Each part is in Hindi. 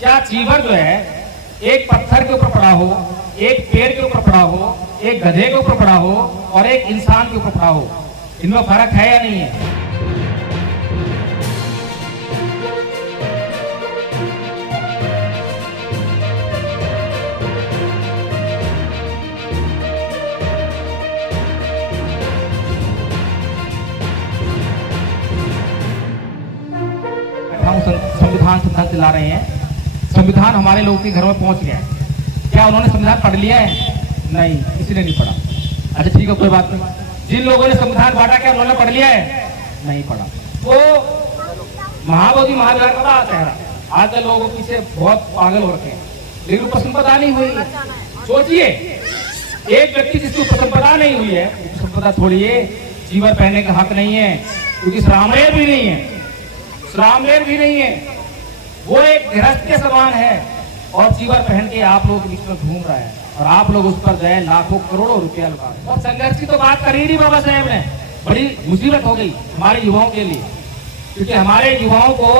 क्या जीवन जो है एक पत्थर के ऊपर पड़ा हो, एक पेड़ के ऊपर पड़ा हो, एक गधे के ऊपर पड़ा हो और एक इंसान के ऊपर पड़ा हो, इनमें फर्क है या नहीं है? संविधान चला रहे हैं, संविधान हमारे लोगों के घर में पहुंच गया है। क्या उन्होंने संविधान पढ़ लिया है? नहीं, किसी ने नहीं पढ़ा। अच्छा ठीक है, कोई बात नहीं। जिन लोगों ने संविधान बांटा, क्या उन्होंने पढ़ लिया है? नहीं पढ़ा। तो महाबोधि महाविहार का आता है। आजकल लोगों के पीछे बहुत पागल हो रखे हैं, लेकिन उपसंपदा नहीं हुई है। सोचिए, एक व्यक्ति जिसकी उपसंपदा नहीं हुई है, उपसंपदा छोड़िए, जीवन पहनने का हक नहीं है, क्योंकि श्रामलेर भी नहीं है, श्रामलेर भी नहीं है, वो एक गृहस्थ के समान है और जीवन पहन के आप लोगों के बीच में घूम रहा है और आप लोग उस पर जो है लाखों करोड़ों रुपया लगा रहे हैं। और संघर्ष की तो बात करी नहीं बाबा साहेब ने, बड़ी मुसीबत हो गई हमारे युवाओं के लिए, क्योंकि हमारे युवाओं को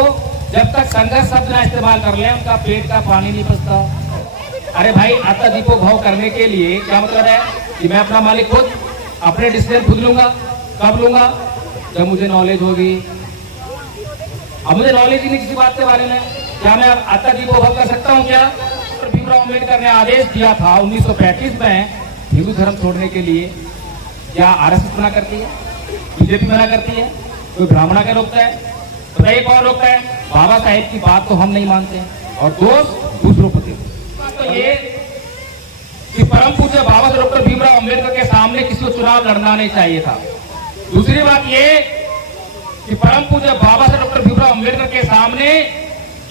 जब तक संघर्ष शब्द ना इस्तेमाल कर ले, उनका पेट का पानी नहीं बचता। अरे भाई, आता दीपो भाव करने के लिए क्या मतलब है कि मैं अपना मालिक खुद, अपने डिसीजन खुद लूंगा। कब लूंगा? जब मुझे नॉलेज होगी। अब मुझे नॉलेज ही नहीं किसी बात के बारे में, क्या मैं आता दीपो भाव कर सकता हूँ? क्या भीमराव अम्बेडकर ने आदेश दिया था 1935 में हिंदू धर्म छोड़ने के लिए, क्या आरएसएस मना करती है? बीजेपी मना करती है? कोई ब्राह्मणा क्या रोकता है? बताइए कौन रोकता है? बाबा साहेब की बात तो हम नहीं मानते हैं और दोस्त दूसरों को देते। तो ये कि परम पूज्य बाबा साहेब डॉक्टर भीमराव अम्बेडकर के सामने किसी को चुनाव लड़ना नहीं चाहिए था। दूसरी बात ये कि परम पूज्य बाबा साहेब डॉक्टर भीमराव अम्बेडकर के सामने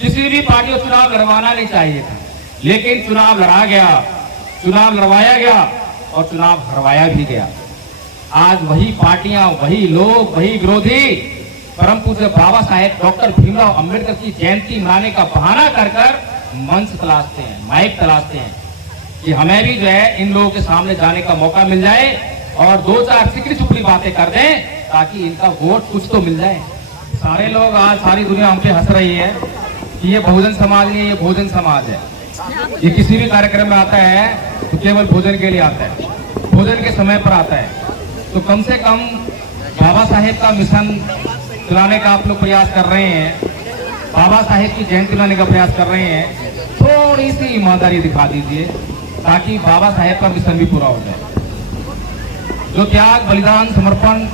किसी भी पार्टी को चुनाव लड़वाना नहीं चाहिए था, लेकिन चुनाव लड़ा गया, चुनाव लड़वाया गया और चुनाव हरवाया भी गया। आज वही पार्टियां, वही लोग, वही विरोधी परम पूज्य बाबा साहेब डॉक्टर भीमराव अम्बेडकर की जयंती मनाने का बहाना कर कर मंच तलाशते हैं, माइक तलाशते हैं कि हमें भी जो है इन लोगों के सामने जाने का मौका मिल जाए और दो चार सिकड़ी चुपड़ी बातें कर दें ताकि इनका वोट कुछ तो मिल जाए। सारे लोग, आज सारी दुनिया हम पे हंस रही है कि ये बहुजन समाज नहीं, ये भोजन समाज है। ये किसी भी कार्यक्रम में आता है तो केवल भोजन के लिए आता है, भोजन के समय पर आता है। तो कम से कम बाबा साहेब का मिशन चलाने का आप लोग प्रयास कर रहे हैं, बाबा साहेब की जयंती मनाने का प्रयास कर रहे हैं, थोड़ी सी ईमानदारी दिखा दीजिए ताकि बाबा साहेब का मिशन भी पूरा हो जाए। जो त्याग, बलिदान, समर्पण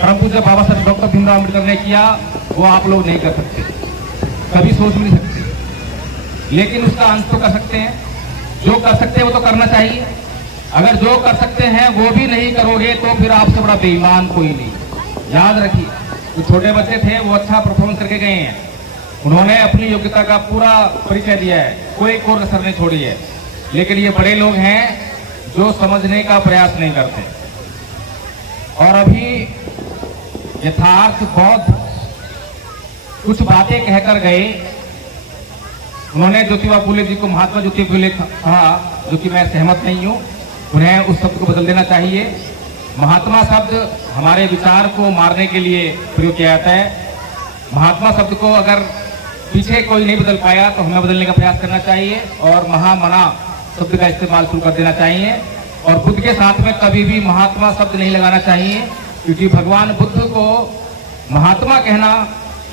परम पूज्य बाबा साहेब डॉक्टर भीमराव अम्बेडकर ने किया, वो आप लोग नहीं कर सकते, कभी सोच भी नहीं सकते, लेकिन उसका अंश तो कर सकते हैं। जो कर सकते हैं वो तो करना चाहिए। अगर जो कर सकते हैं वो भी नहीं करोगे तो फिर आपसे बड़ा बेईमान कोई नहीं। याद रखिए, जो छोटे बच्चे थे वो अच्छा परफॉर्मेंस करके गए हैं, उन्होंने अपनी योग्यता का पूरा परिचय दिया है, कोई कोर कसर नहीं छोड़ी है। लेकिन ये बड़े लोग हैं जो समझने का प्रयास नहीं करते और अभी यथार्थ बहुत कुछ बातें कहकर गए। उन्होंने ज्योतिबा फूले जी को महात्मा ज्योतिबा फूले कहा, जो कि मैं सहमत नहीं हूँ, उन्हें उस शब्द को बदल देना चाहिए। महात्मा शब्द हमारे विचार को मारने के लिए प्रयोग किया जाता है। महात्मा शब्द को अगर पीछे कोई नहीं बदल पाया तो हमें बदलने का प्रयास करना चाहिए और महामना शब्द का इस्तेमाल शुरू कर देना चाहिए। और बुद्ध के साथ में कभी भी महात्मा शब्द नहीं लगाना चाहिए, क्योंकि भगवान बुद्ध को महात्मा कहना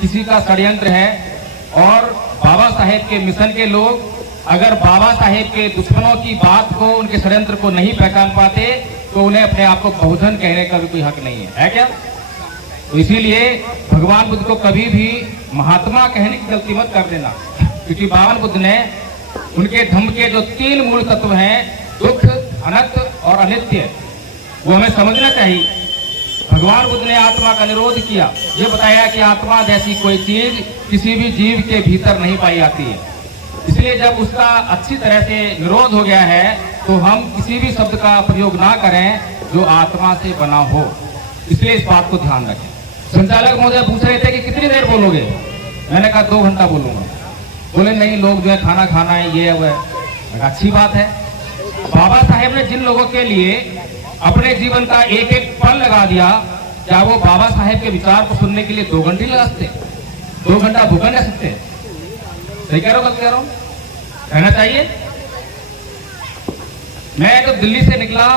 किसी का षड्यंत्र है। और बाबा साहेब के मिशन के लोग अगर बाबा साहेब के दुश्मनों की बात को, उनके षड्यंत्र को नहीं पहचान पाते तो उन्हें अपने आप को बहुजन कहने का भी कोई हक नहीं है क्या? तो इसीलिए भगवान बुद्ध को कभी भी महात्मा कहने की गलती मत कर देना, क्योंकि भगवान बुद्ध ने उनके धम्म के जो 3 मूल तत्व हैं, दुख, अनंत और अनित्य, वो हमें समझना चाहिए। भगवान बुद्ध ने आत्मा का निरोध किया, ये बताया कि आत्मा जैसी कोई चीज किसी भी जीव के भीतर नहीं पाई जाती है। इसलिए जब उसका अच्छी तरह से निरोध हो गया है तो हम किसी भी शब्द का प्रयोग ना करें जो आत्मा से बना हो। इसलिए इस बात को ध्यान रखें। संचालक महोदय पूछ रहे थे कि कितनी देर बोलोगे, मैंने कहा 2 घंटा बोलूंगा। बोले नहीं, लोग जो है खाना खाना है, ये है। अच्छी बात है। बाबा साहेब ने जिन लोगों के लिए अपने जीवन का एक एक पल लगा दिया, क्या वो बाबा साहेब के विचार को सुनने के लिए 2 घंटे लगा सकते? 2 घंटा भूखा रह सकते? सही कह रहा हूँ, गलत कह रहा हूँ? रहना चाहिए। मैं जब दिल्ली से निकला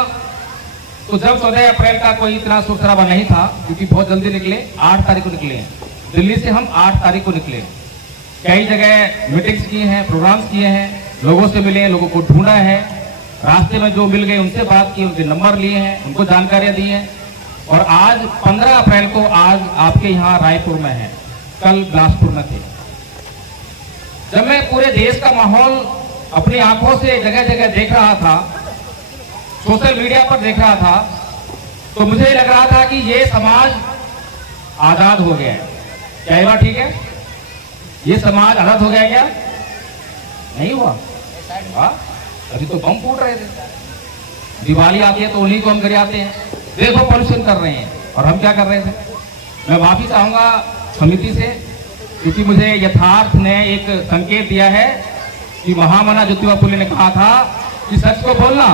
तो जब 14 अप्रैल का कोई इतना शोर शराबा नहीं था, क्योंकि बहुत जल्दी निकले, 8 तारीख को निकले हैं दिल्ली से। हम 8 तारीख को निकले, कई जगह मीटिंग्स किए हैं, प्रोग्राम्स किए हैं, लोगों से मिले हैं, लोगों को ढूंढा है, रास्ते में जो मिल गए उनसे बात की, उनके नंबर लिए हैं, उनको जानकारियां दी हैं। और आज 15 अप्रैल को आज आपके यहाँ रायपुर में है, कल बिलासपुर में थे। जब मैं पूरे देश का माहौल अपनी आंखों से जगह जगह देख रहा था, सोशल मीडिया पर देख रहा था, तो मुझे लग रहा था कि ये समाज आजाद हो गया है। क्या ये बात ठीक है? ये समाज आजाद हो गया क्या? नहीं हुआ। अभी तो बम फूट रहे थे। दिवाली आती है तो उन्हीं को हम घर आते हैं, देखो पॉल्यूशन कर रहे हैं, और हम क्या कर रहे थे? मैं माफी चाहूंगा समिति से, क्योंकि मुझे यथार्थ ने एक संकेत दिया है कि महामना ज्योतिबा फुले ने कहा था कि सच को बोलना,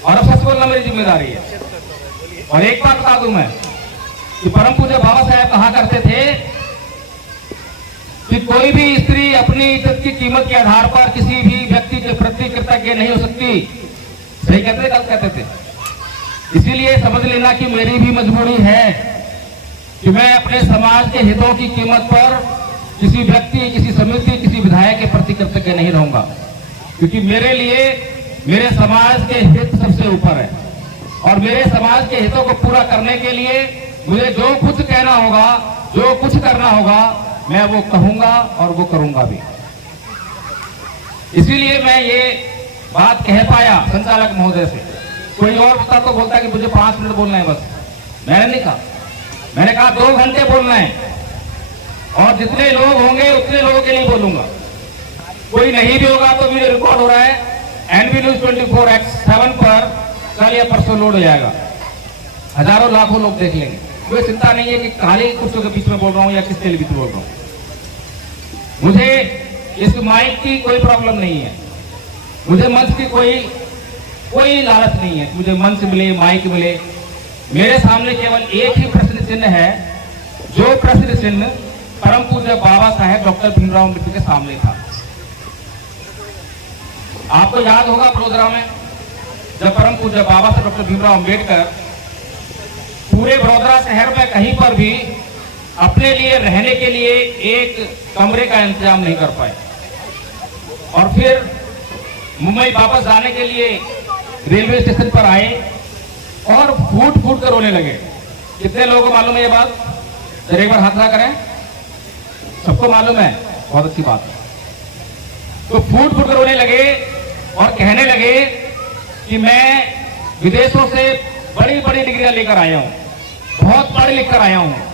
और अब सच बोलना मेरी जिम्मेदारी है। और एक बात बता दूं मैं कि परम पूज्य बाबा साहब कहा करते थे कि कोई भी स्त्री अपनी इज्जत की कीमत के आधार पर किसी भी व्यक्ति के प्रति कृतज्ञ नहीं हो सकती। सही कहते थे, गलत कहते थे? इसीलिए समझ लेना कि मेरी भी मजबूरी है कि मैं अपने समाज के हितों की कीमत पर किसी व्यक्ति, किसी समिति, किसी विधायक के प्रति कृतज्ञ नहीं रहूंगा, क्योंकि मेरे लिए मेरे समाज के हित सबसे ऊपर है। और मेरे समाज के हितों को पूरा करने के लिए मुझे जो कुछ कहना होगा, जो कुछ करना होगा, मैं वो कहूंगा और वो करूंगा भी। इसीलिए मैं ये बात कह पाया संचालक महोदय से। कोई और होता तो बोलता कि मुझे 5 मिनट बोलना है बस, मैंने नहीं कहा। मैंने कहा 2 घंटे बोलना है, और जितने लोग होंगे उतने लोगों के लिए बोलूंगा। कोई नहीं भी होगा तो वीडियो रिकॉर्ड हो रहा है, एनबी न्यूज 24x7 पर कल या परसों लोड हो जाएगा, हजारों लाखों लोग देख लेंगे। कोई चिंता नहीं है कि खाली कुर्सियों के बीच में बोल रहा हूं या किसके लिए बीच बोल रहा हूं। मुझे इस माइक की कोई प्रॉब्लम नहीं है, मुझे मंच की कोई लालच नहीं है। मुझे मंच मिले, माइक मिले, मेरे सामने केवल एक ही प्रश्न चिन्ह है, जो प्रश्न चिन्ह परम पूज्य बाबा साहेब डॉक्टर भीमराव अम्बेडकर के सामने था। आपको याद होगा वडोदरा में जब परम पूज्य बाबा साहेब डॉक्टर भीमराव अम्बेडकर पूरे वडोदरा शहर में कहीं पर भी अपने लिए रहने के लिए एक कमरे का इंतजाम नहीं कर पाए, और फिर मुंबई वापस जाने के लिए रेलवे स्टेशन पर आए और फूट फूट कर रोने लगे। कितने लोगों को मालूम है ये बात? जरा एक बार हाथ खड़ा करें। सबको मालूम है, बहुत अच्छी बात है। तो फूट फूट कर रोने लगे और कहने लगे कि मैं विदेशों से बड़ी बड़ी डिग्रियां लेकर आया हूं, बहुत पढ़ लिख कर आया हूं।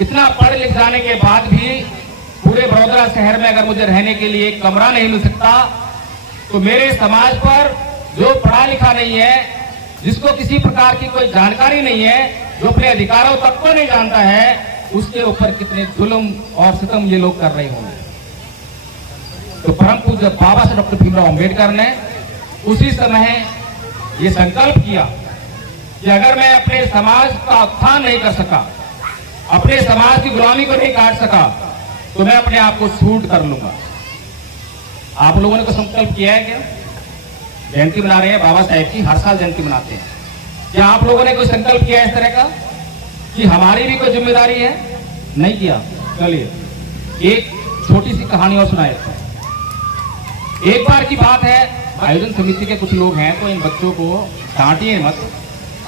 इतना पढ़ लिख जाने के बाद भी पूरे वडोदरा शहर में अगर मुझे रहने के लिए एक कमरा नहीं मिल सकता, तो मेरे समाज पर जो पढ़ा लिखा नहीं है, जिसको किसी प्रकार की कोई जानकारी नहीं है, जो अपने अधिकारों तक को नहीं जानता है, उसके ऊपर कितने जुल्म और सितम ये लोग कर रहे होंगे। तो परम पूज्य बाबा साहेब डॉक्टर भीमराव अम्बेडकर ने उसी समय ये संकल्प किया कि अगर मैं अपने समाज का उत्थान नहीं कर सका, अपने समाज की गुलामी को नहीं काट सका, तो मैं अपने आप को शूट कर लूंगा। आप लोगों ने तो संकल्प किया है क्या? जयंती मना रहे हैं बाबा साहेब की, हर साल जयंती मनाते हैं। क्या आप लोगों ने कोई संकल्प किया इस तरह का कि हमारी भी कोई जिम्मेदारी है? नहीं किया। चलिए एक छोटी सी कहानी और सुनाए। एक बार की बात है, आयोजन समिति के कुछ लोग हैं, तो इन बच्चों को डांटिए मत,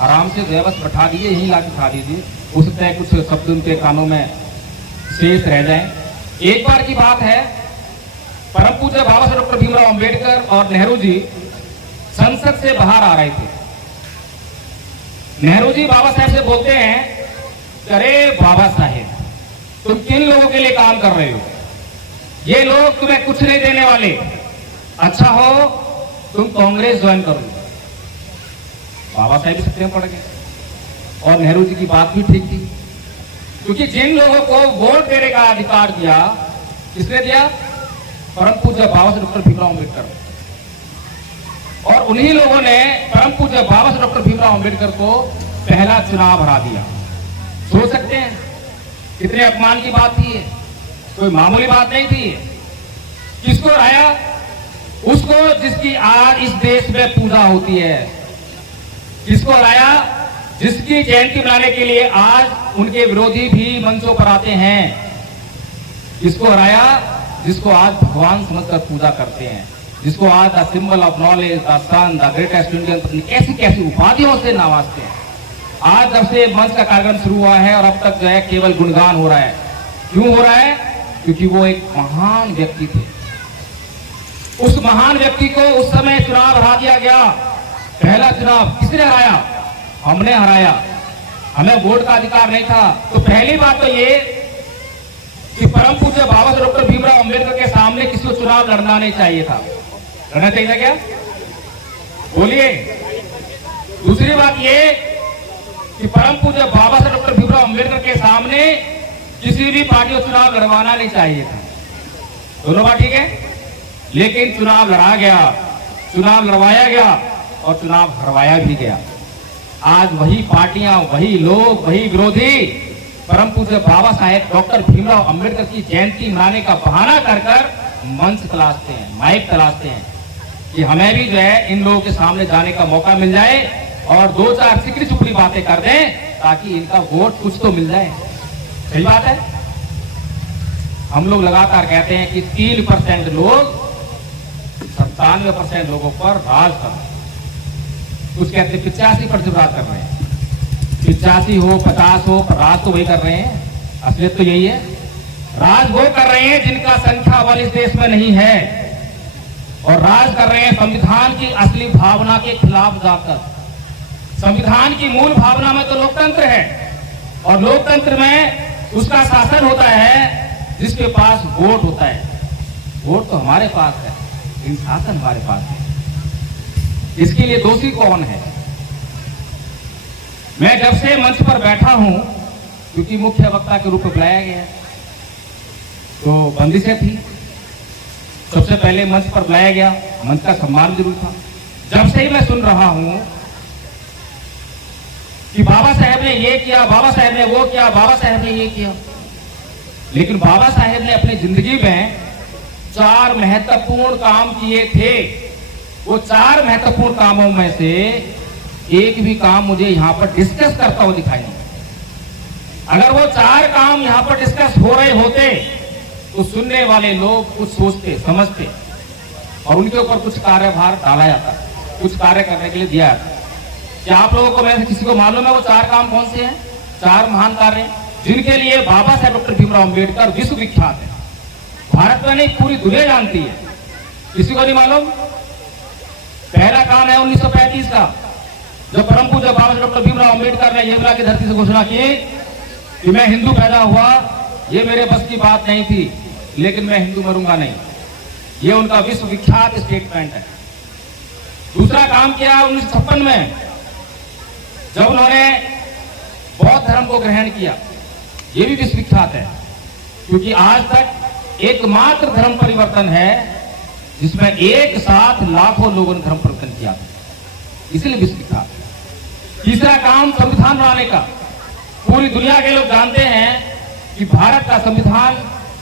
आराम से बस बैठा दीजिए, यहीं ला के खा दीजिए, हो सकता है कुछ शब्द उनके कानों में शेष रह जाए। एक बार की बात है, परम पूज्य बाबा साहेब डॉक्टर भीमराव अम्बेडकर और नेहरू जी संसद से बाहर आ रहे थे। नेहरू जी बाबा साहेब से बोलते हैं, अरे बाबा साहेब, तुम किन लोगों के लिए काम कर रहे हो? ये लोग तुम्हें कुछ नहीं देने वाले, अच्छा हो तुम कांग्रेस ज्वाइन करो। बाबा साहेब भी सत्य में पड़ गए, और नेहरू जी की बात भी ठीक थी, क्योंकि जिन लोगों को वोट देने का अधिकार दिया, किसने दिया? परम पूज्य बाबा साहेब डॉक्टर भीमराव अम्बेडकर। और उन्हीं लोगों ने परम पूज्य बाबा साहेब डॉक्टर भीमराव अम्बेडकर को पहला चुनाव हरा दिया। सोच सकते हैं कितने अपमान की बात थी ये, कोई मामूली बात नहीं थी। किसको हराया? उसको जिसकी आज इस देश में पूजा होती है। किसको हराया? जिसकी जयंती मनाने के लिए आज उनके विरोधी भी मंचों पर आते हैं। किसको हराया? जिसको आज भगवान समझकर पूजा करते हैं, जिसको आज the symbol of knowledge, the sun, the greatest Indian, कैसी कैसी उपाधियों से नवाजते हैं। आज जब से मंच का कार्यक्रम शुरू हुआ है और अब तक जो है केवल गुणगान हो रहा है। क्यों हो रहा है? क्योंकि वो एक महान व्यक्ति थे। उस महान व्यक्ति को उस समय चुनाव हरा दिया गया। पहला चुनाव किसने हराया? हमने हराया। हमें वोट का अधिकार नहीं था। तो पहली बात तो ये कि परम पूज्य बाबा साहब डॉक्टर भीमराव अंबेडकर के सामने किसी को चुनाव लड़ना नहीं चाहिए था। लड़ना चाहिए था क्या? बोलिए। दूसरी बात ये कि परम पूज्य बाबा साहब डॉक्टर भीमराव अंबेडकर के सामने किसी भी पार्टी को चुनाव लड़वाना नहीं चाहिए था। दोनों बात ठीक है। लेकिन चुनाव लड़ा गया, चुनाव लड़वाया गया और चुनाव हरवाया भी गया। आज वही पार्टियां, वही लोग, वही विरोधी परम पूज्य बाबा साहेब डॉक्टर भीमराव अंबेडकर की जयंती मनाने का बहाना कर कर मंच तलाशते हैं, माइक तलाशते हैं कि हमें भी जो है इन लोगों के सामने जाने का मौका मिल जाए और दो चार सिकड़ी चुपड़ी बातें कर दें ताकि इनका वोट कुछ तो मिल जाए। सही बात है। हम लोग लगातार कहते हैं कि 3% लोग 97% लोगों पर राज कर रहे हैं। कुछ कहते हैं 85% राज कर रहे हैं। 85 हो 50 हो, पर राज तो वही कर रहे हैं। असलियत तो यही है। राज वो कर रहे हैं जिनका संख्या बल इस देश में नहीं है, और राज कर रहे हैं संविधान की असली भावना के खिलाफ जाकर। संविधान की मूल भावना में तो लोकतंत्र है, और लोकतंत्र में उसका शासन होता है जिसके पास वोट होता है। वोट तो हमारे पास है, लेकिन शासन हमारे पास है। इसके लिए दोषी कौन है? मैं जब से मंच पर बैठा हूं, क्योंकि मुख्य वक्ता के रूप में बुलाया गया है, तो बंदिशें थी। सबसे पहले मंच पर बुलाया गया, मंच का सम्मान जरूर था। जब से ही मैं सुन रहा हूं कि बाबा साहेब ने ये किया, बाबा साहेब ने वो किया, बाबा साहेब ने ये किया, लेकिन बाबा साहेब ने अपनी जिंदगी में 4 महत्वपूर्ण काम किए थे। वो 4 महत्वपूर्ण कामों में से एक भी काम मुझे यहां पर डिस्कस करता हुआ दिखाई नहीं। अगर वो 4 काम यहां पर डिस्कस हो रहे होते तो सुनने वाले लोग कुछ सोचते, समझते और उनके ऊपर कुछ कार्यभार डाला जाता, कुछ कार्य करने के लिए दिया जाता। क्या आप लोगों को, में से किसी को मालूम है वो 4 काम कौन से हैं? 4 महान कार्य जिनके लिए बाबा साहेब डॉक्टर भीमराव अंबेडकर विश्व विख्यात है। भारत में नहीं, पूरी दुनिया जानती है। किसी को नहीं मालूम? पहला काम है 1935 का, जब परम पूज्य बाबा साहेब डॉक्टर भीमराव अंबेडकर ने यमुना की धरती से घोषणा की कि मैं हिंदू पैदा हुआ, ये मेरे बस की बात नहीं थी, लेकिन मैं हिंदू मरूंगा नहीं। ये उनका विश्व विख्यात स्टेटमेंट है। दूसरा काम किया 1956 में, जब उन्होंने बौद्ध धर्म को ग्रहण किया। ये भी विश्व विख्यात है, क्योंकि आज तक एकमात्र धर्म परिवर्तन है जिसमें एक साथ लाखों लोगों ने धर्म परिवर्तन किया, इसलिए विश्व विख्यात है। तीसरा काम संविधान बनाने का। पूरी दुनिया के लोग जानते हैं कि भारत का संविधान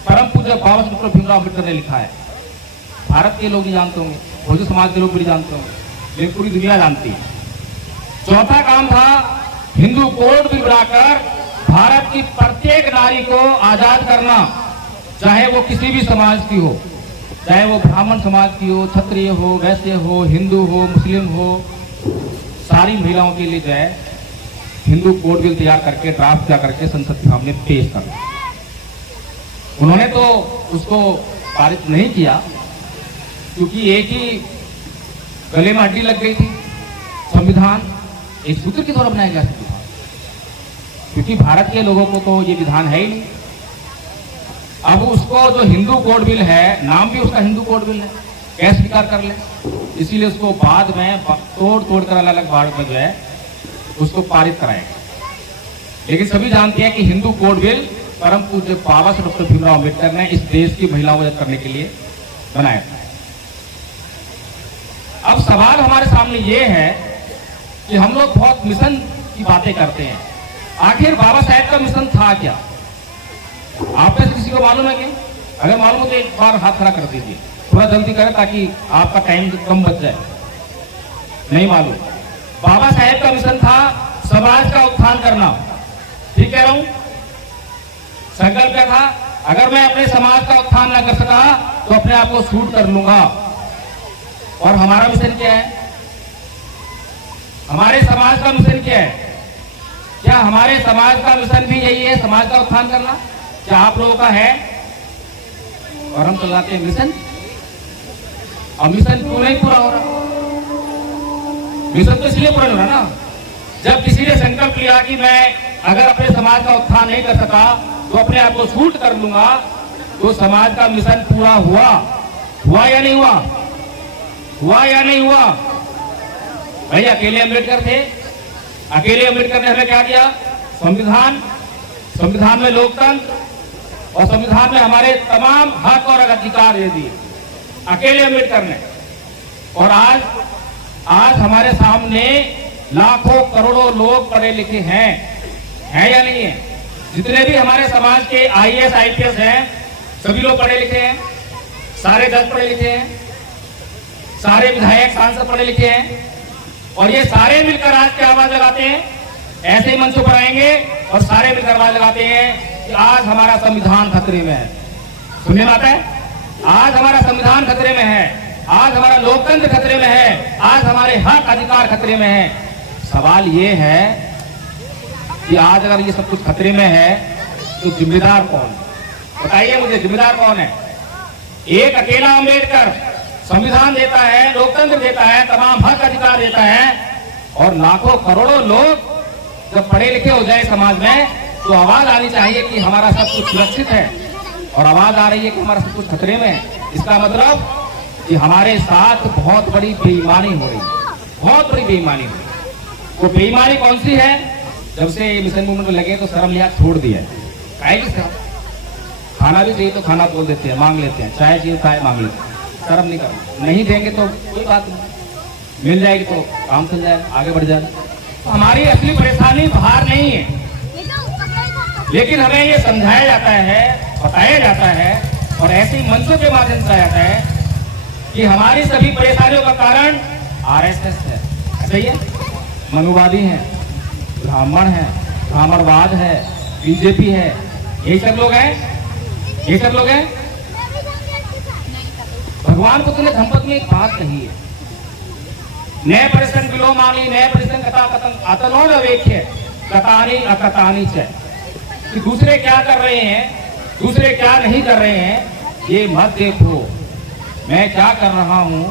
परम पूज्य बाबा साहेब डॉक्टर भीमराव अम्बेडकर ने लिखा है। भारत के लोग नहीं जानते होंगे, बहुजन समाज के लोग भी नहीं जानते होंगे, लेकिन पूरी दुनिया जानती है। चौथा काम था हिंदू कोड बिल बनाकर भारत की प्रत्येक नारी को आजाद करना, चाहे वो किसी भी समाज की हो, चाहे वो ब्राह्मण समाज की हो, क्षत्रिय हो, वैश्य हो, हिंदू हो, मुस्लिम हो, सारी महिलाओं के लिए जो है हिंदू कोड बिल तैयार करके, ड्राफ्ट तैयार करके संसद के सामने पेश कर। उन्होंने तो उसको पारित नहीं किया, क्योंकि एक ही गले में हड्डी लग गई थी। संविधान एक सूत्र के द्वारा बनाया गया संविधान, क्योंकि भारत के लोगों को तो ये विधान है ही नहीं। अब उसको जो हिंदू कोड बिल है, नाम भी उसका हिंदू कोड बिल है, कैसे स्वीकार कर ले, इसीलिए उसको बाद में तोड़ कर अलग अलग भाग में जो है उसको पारित कराएगा। लेकिन सभी जानते हैं कि हिंदू कोड बिल परम पूज्य बाबा साहेब डॉक्टर भीमराव अंबेडकर ने इस देश की महिलाओं को मदद करने के लिए बनाया था। अब सवाल हमारे सामने ये है कि हम लोग बहुत मिशन की बातें करते हैं, आखिर बाबा साहेब का मिशन था क्या? आप में से किसी को मालूम है क्या? अगर मालूम हो तो एक बार हाथ खड़ा कर दीजिए, थोड़ा जल्दी करें ताकि आपका टाइम कम बच जाए। नहीं मालूम। बाबा साहेब का मिशन था समाज का उत्थान करना, ठीक कह रहा हूं? संकल्प क्या था? अगर मैं अपने समाज का उत्थान ना कर सका तो अपने आप को शूट कर लूंगा। और हमारा मिशन क्या है? हमारे समाज का मिशन क्या है? क्या हमारे समाज का मिशन भी यही है, समाज का उत्थान करना? क्या आप लोगों का है? और हम चलाते हैं मिशन, और मिशन क्यों नहीं पूरा हो रहा? मिशन तो इसलिए पूरा हो रहा ना, जब किसी ने संकल्प लिया कि मैं अगर अपने समाज का उत्थान नहीं कर सका तो अपने आप को शूट कर लूंगा, तो समाज का मिशन पूरा हुआ। हुआ या नहीं हुआ? हुआ या नहीं हुआ? भाई अकेले अम्बेडकर थे, अकेले अम्बेडकर ने हमें क्या दिया? संविधान, संविधान में लोकतंत्र और संविधान में हमारे तमाम हक और अधिकार दे दिए, अकेले अम्बेडकर ने। और आज हमारे सामने लाखों करोड़ों लोग पढ़े लिखे हैं या नहीं है? जितने भी हमारे समाज के आईएएस आईपीएस हैं, सभी लोग पढ़े लिखे हैं, सारे जज पढ़े लिखे हैं, सारे विधायक सांसद पढ़े लिखे हैं, और ये सारे मिलकर आज क्या आवाज लगाते हैं? ऐसे ही मंचों पर आएंगे और सारे मिलकर आवाज लगाते हैं कि आज हमारा संविधान खतरे में है। सुनने में आता है? आज हमारा संविधान खतरे में है, आज हमारा लोकतंत्र खतरे में है, आज हमारे हक अधिकार खतरे में है। सवाल ये है कि आज अगर ये सब कुछ खतरे में है तो जिम्मेदार कौन? बताइए मुझे, जिम्मेदार कौन है? एक अकेला अम्बेडकर संविधान देता है, लोकतंत्र देता है, तमाम हक अधिकार देता है, और लाखों करोड़ों लोग जब पढ़े लिखे हो जाए समाज में तो आवाज आनी चाहिए कि हमारा सब कुछ सुरक्षित है, और आवाज आ रही है कि हमारा सब कुछ खतरे में है। इसका मतलब कि हमारे साथ बहुत बड़ी बेईमानी हो रही है, बहुत बड़ी बेईमानी हो रही है। वो बेईमानी कौन सी है? जब से मिशन मूवमेंट में लगे तो शर्म लिहाज छोड़ दिया है। काहे की शर्म? खाना भी चाहिए तो खाना बोल देते हैं, मांग लेते हैं, चाय चाहिए चाय मांग लेते हैं, शर्म नहीं करना। नहीं देंगे तो कोई बात नहीं, मिल जाएगी तो काम चल जाएगा, आगे बढ़ जाएगा। हमारी असली परेशानी बाहर नहीं है, लेकिन हमें ये समझाया जाता है, बताया जाता है, और ऐसे ही मंचों के माध्यम से बताया जाता है कि हमारी सभी परेशानियों का कारण आरएसएस है, सही है, मनुवादी है, ब्राह्मण है, ब्राह्मणवाद है, बीजेपी है, यही सब लोग हैं, ये सब लोग हैं। भगवान बुद्ध ने धम्मपद में एक बात कही है, नए परिश्रम विलोमानी नए परिश्रम कथा कथन अतनोद अवेख्य कथानी अकथानी च, कि दूसरे क्या कर रहे हैं, दूसरे क्या नहीं कर रहे हैं, ये मत देखो, मैं क्या कर रहा हूँ,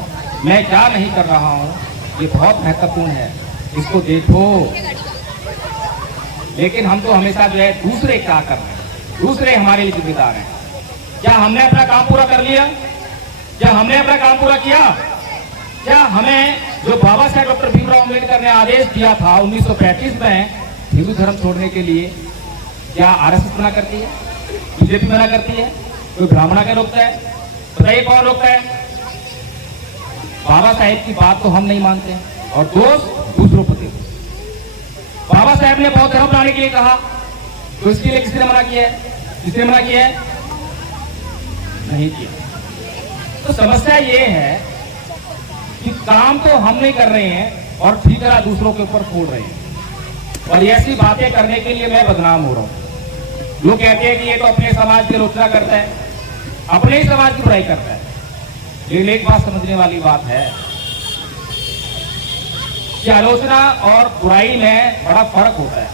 मैं क्या नहीं कर रहा हूँ, ये बहुत महत्वपूर्ण है, इसको देखो। लेकिन हम तो हमेशा जो है दूसरे क्या कर रहे हैं, दूसरे हमारे लिए जिम्मेदार हैं। क्या हमने अपना काम पूरा कर लिया? क्या हमने अपना काम पूरा किया? क्या हमें जो बाबा साहेब डॉक्टर भीमराव अम्बेडकर ने आदेश दिया था 1935 में हिंदू धर्म छोड़ने के लिए, क्या आरएसएस मना करती है, बीजेपी मना करती है, कोई ब्राह्मणा के रोकता है? बताइए कौन रोकता है? बाबा साहेब की बात तो हम नहीं मानते हैं और दोष दूसरों पर देते। बाबा साहेब ने बौद्ध धर्म बनाने के लिए कहा, तो इसके लिए किसने मना किया है? किसने मना किया है? नहीं किया। तो समस्या ये है कि काम तो हम नहीं कर रहे हैं और ठीकरा दूसरों के ऊपर फोड़ रहे हैं, और ऐसी बातें करने के लिए मैं बदनाम हो रहा हूं। लोग कहते हैं कि ये तो अपने समाज की आलोचना करता है, अपने ही समाज की बुराई करता है। लेकिन एक बात समझने वाली बात है कि आलोचना और बुराई में बड़ा फर्क होता है।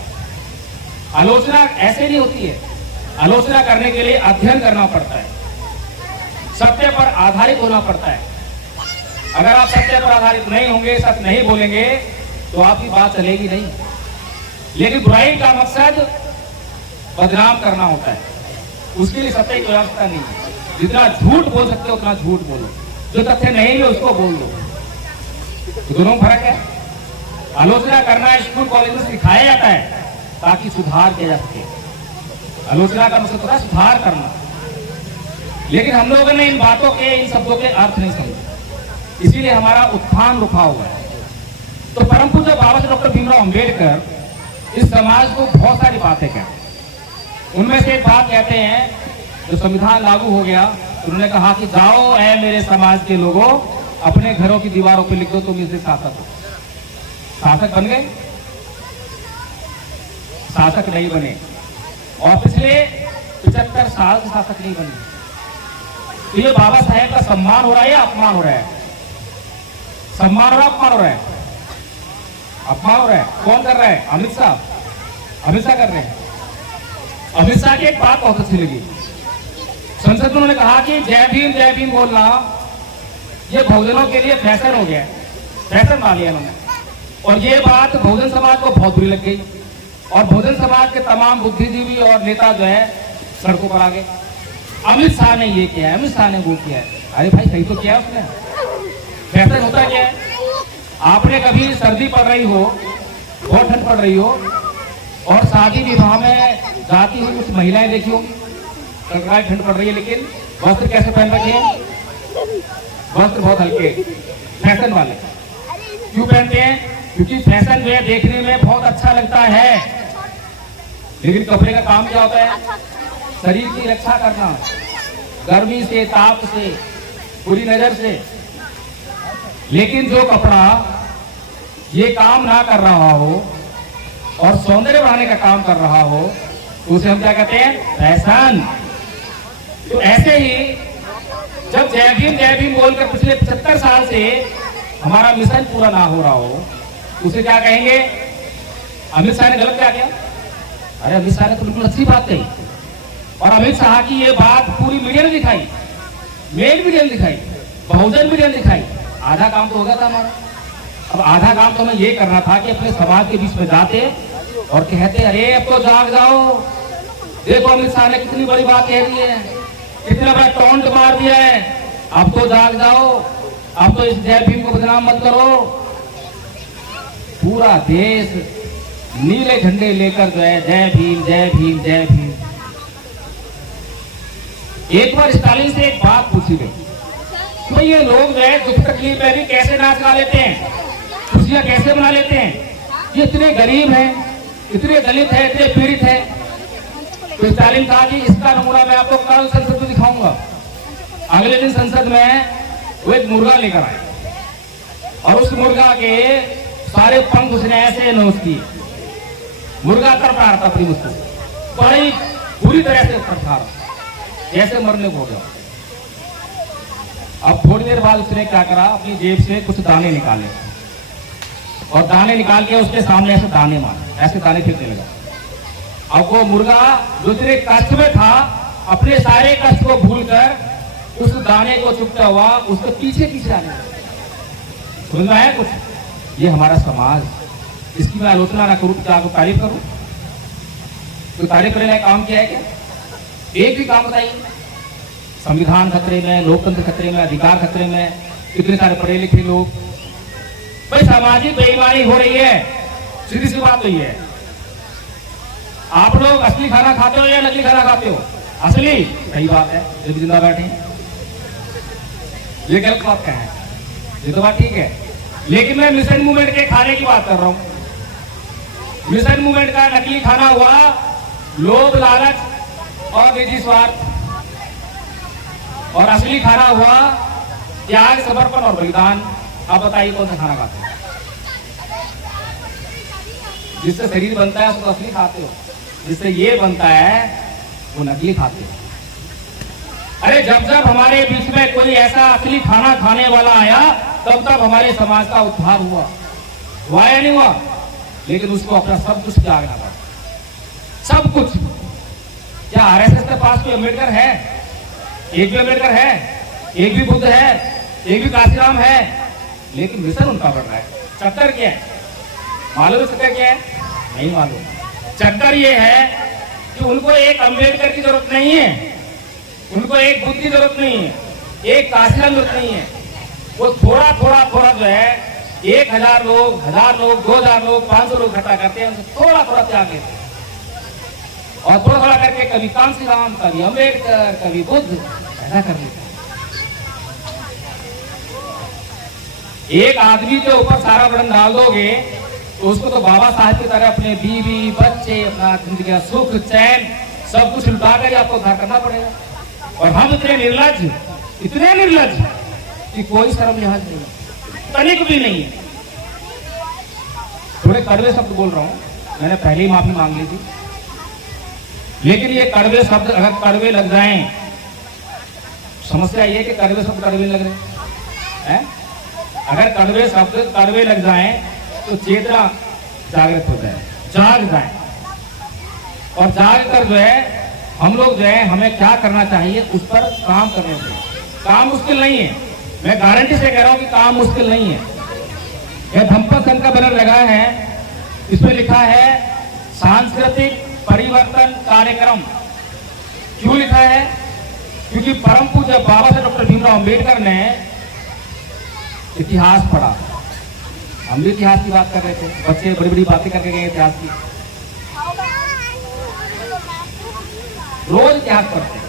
आलोचना ऐसे नहीं होती है, आलोचना करने के लिए अध्ययन करना पड़ता है, सत्य पर आधारित होना पड़ता है। अगर आप सत्य पर आधारित नहीं होंगे, सत्य नहीं बोलेंगे, तो आपकी बात चलेगी नहीं। लेकिन बुराई का मकसद बदनाम करना होता है, उसके लिए सत्य की आवश्यकता नहीं है। जितना झूठ बोल सकते हो उतना झूठ बोलो, जो तथ्य नहीं है उसको बोल दो। तो दोनों में फर्क है। आलोचना करना स्कूल कॉलेज में सिखाया जाता है ताकि सुधार किया जा सके। आलोचना का मकसद होता है सुधार करना, लेकिन हम लोगों ने इन बातों के, इन शब्दों के अर्थ नहीं समझे, इसीलिए हमारा उत्थान रुका हुआ है। तो परम पूज्य बाबा साहेब डॉक्टर भीमराव अम्बेडकर इस समाज को बहुत सारी बातें कहते हैं। उनमें से एक बात कहते हैं, जो संविधान लागू हो गया, उन्होंने कहा कि जाओ ऐ मेरे समाज के लोगों, अपने घरों की दीवारों पे लिख दो तुम इससे शासक हो। शासक बन गए? शासक नहीं बने, और पिछले 75 साल से शासक नहीं बने। तो ये बाबा साहेब का सम्मान हो रहा है या अपमान हो रहा है? सम्मान हो रहा है, अपमान हो रहा है? अपमान हो रहा है। कौन कर रहा है? अमित शाह। अमित शाह कर रहे हैं। अमित शाह की एक बात बहुत अच्छी लगी, संसद में उन्होंने कहा कि जय भीम बोलना ये बहुजनों के लिए फैशन हो गया, फैशन मान लिया उन्होंने। और ये बात बहुजन समाज को बहुत बुरी लग गई, और बहुजन समाज के तमाम बुद्धिजीवी और नेता जो है सड़कों पर आ गए। अमित शाह ने ये किया है, अमित शाह ने वो किया है। अरे भाई सही तो किया उसने। फैशन होता क्या है? आपने कभी सर्दी पड़ रही हो, बहुत ठंड पड़ रही हो, और शादी विवाह में जाती हुई कुछ महिलाएं देखी होंगी, कड़कड़ाई ठंड पड़ रही है, लेकिन वस्त्र कैसे पहन रखे हैं? वस्त्र बहुत हल्के, फैशन वाले। क्यों पहनते हैं? क्योंकि फैशन में देखने में बहुत अच्छा लगता है, लेकिन कपड़े का काम क्या होता है? शरीर की रक्षा करना, गर्मी से, ताप से, बुरी नजर से। लेकिन जो कपड़ा ये काम ना कर रहा हो और सौंदर्य बढ़ाने का काम कर रहा हो, तो उसे हम क्या कहते हैं? फैशन। तो ऐसे ही जब जय भीम बोलकर पिछले 75 साल से हमारा मिशन पूरा ना हो रहा हो, उसे क्या कहेंगे? अमित शाह ने गलत क्या किया? अरे अमित शाह ने तो बिल्कुल अच्छी बात कही, और अमित शाह की ये बात पूरी मीडिया ने दिखाई, मेन मीडिया ने दिखाई, बहुजन मीडिया ने दिखाई। आधा काम तो हो गया था हमारा। अब आधा काम तो हमें ये करना था कि अपने समाज के बीच में जाते और कहते, अरे अब तो जाग जाओ, देखो अमित शाह ने कितनी बड़ी बात कह दी है, कितना बड़ा टॉन्ट मार दिया है, अब तो जाग जाओ, अब तो इस जय भीम को बदनाम मत करो। पूरा देश नीले झंडे लेकर जो है जय भीम जय भीम जय भीम। एक बार स्टालिन से एक बात पूछी गई, तो ये लोग जो है दुख तकलीफ में भी कैसे नाच गा लेते हैं, खुशियां कैसे मना लेते हैं? ये इतने गरीब हैं, इतने दलित है, इतने पीड़ित है। तो स्टालिन कहा कि इसका नमूना मैं आपको कल संसद में दिखाऊंगा। अगले दिन संसद में वो एक मुर्गा लेकर आए, और उस मुर्गा के सारे पंख उसने ऐसे नोच किए। मुर्गा तर रहा था अपनी मुझको, बड़ी बुरी तरह से तर रहा, जैसे मरने को हो गया। अब थोड़ी देर बाद उसने क्या करा, अपनी जेब से कुछ दाने निकाले, और दाने निकाल के उसके सामने ऐसे दाने मारे, ऐसे दाने फेंकने लगा। अब वो मुर्गा जो इतने कष्ट में था, अपने सारे कष्ट को भूलकर उस दाने को चुपता हुआ उसके पीछे पीछे आने लगा। समझ में आया कुछ? ये हमारा समाज, इसकी मैं आलोचना ना करूं तो तारीफ करूं? तो तारीफ करने लायक काम किया है क्या? एक भी काम बताइए। संविधान खतरे में, लोकतंत्र खतरे में, अधिकार खतरे में, इतने सारे पढ़े लिखे लोग। भाई सामाजिक बेईमानी हो रही है, सीधी सी बात हुई है। आप लोग असली खाना खाते हो या नकली खाना खाते हो? असली, सही बात है, जब जिंदा बैठे। ये गलत बात क्या है? ये तो बात ठीक है, लेकिन मैं मिशन मूवमेंट के खाने की बात कर रहा हूं। मिशन मूवमेंट का नकली खाना हुआ लोभ, लालच और निजी स्वार्थ, और असली खाना हुआ त्याग, समर्पण और बलिदान। आप बताइए कौन सा खाना खाते हो? जिससे शरीर बनता है उसको असली खाते हो, जिससे ये बनता है वो नकली खाते हो। अरे जब जब हमारे बीच में कोई ऐसा असली खाना खाने वाला आया, तब तब हमारे समाज का उद्धार हुआ या नहीं हुआ? लेकिन उसको अपना सब कुछ त्यागना पड़ा, सब कुछ। क्या आरएसएस के पास कोई अम्बेडकर है? एक भी अम्बेडकर है? एक भी बुद्ध है? एक भी काशीराम है? लेकिन मिशन उनका बढ़ रहा है। चक्कर क्या है मालूम है? चक्कर क्या है? नहीं मालूम। चक्कर ये है कि उनको एक अम्बेडकर की जरूरत नहीं है, उनको एक बुद्ध की जरूरत नहीं है, एक काशीराम जरूरत नहीं है। वो थोड़ा थोड़ा थोड़ा जो है 1000 लोग, 1000 लोग, 2000 लोग, 500 लोग इकट्ठा करते हैं, उनसे थोड़ा थोड़ा त्याग लेते हैं, और थोड़ा थोड़ा करके कभी कांशीराम, कभी अम्बेडकर, कभी बुद्ध, ऐसा कर लेते हैं। एक आदमी के ऊपर सारा बर्डन डाल दोगे तो उसको तो बाबा साहब की तरह अपने बीवी, बच्चे, अपना जिंदगी का सुख, चैन सब कुछ लुटा कर आपको उद्धार करना पड़ेगा। और हम इतने निर्लज कि कोई शर्म लिहाज नहीं, तनिक भी नहीं है। थोड़े कड़वे शब्द बोल रहा हूं, मैंने पहले ही माफी मांग ली थी, लेकिन ये कड़वे शब्द अगर कड़वे लग जाएं, समस्या ये कि कड़वे शब्द कड़वे लग रहे हैं। अगर कड़वे शब्द कड़वे लग जाएं तो चेतना जागृत हो जाए, जाग जाए, और जाग कर जो है हम लोग जो है हमें क्या करना चाहिए उस पर काम करने चाहिए। काम मुश्किल नहीं है, मैं गारंटी से कह रहा हूं कि काम मुश्किल नहीं है। यह धम्पक संघ का बैनर लगा है, इसमें लिखा है सांस्कृतिक परिवर्तन कार्यक्रम। क्यों लिखा है? क्योंकि परम पूज्य बाबा साहब डॉक्टर भीमराव अंबेडकर ने इतिहास पढ़ा। हम भी इतिहास की बात कर रहे थे, बच्चे बड़ी बड़ी बातें करके गए इतिहास की। रोज इतिहास पढ़ते हैं,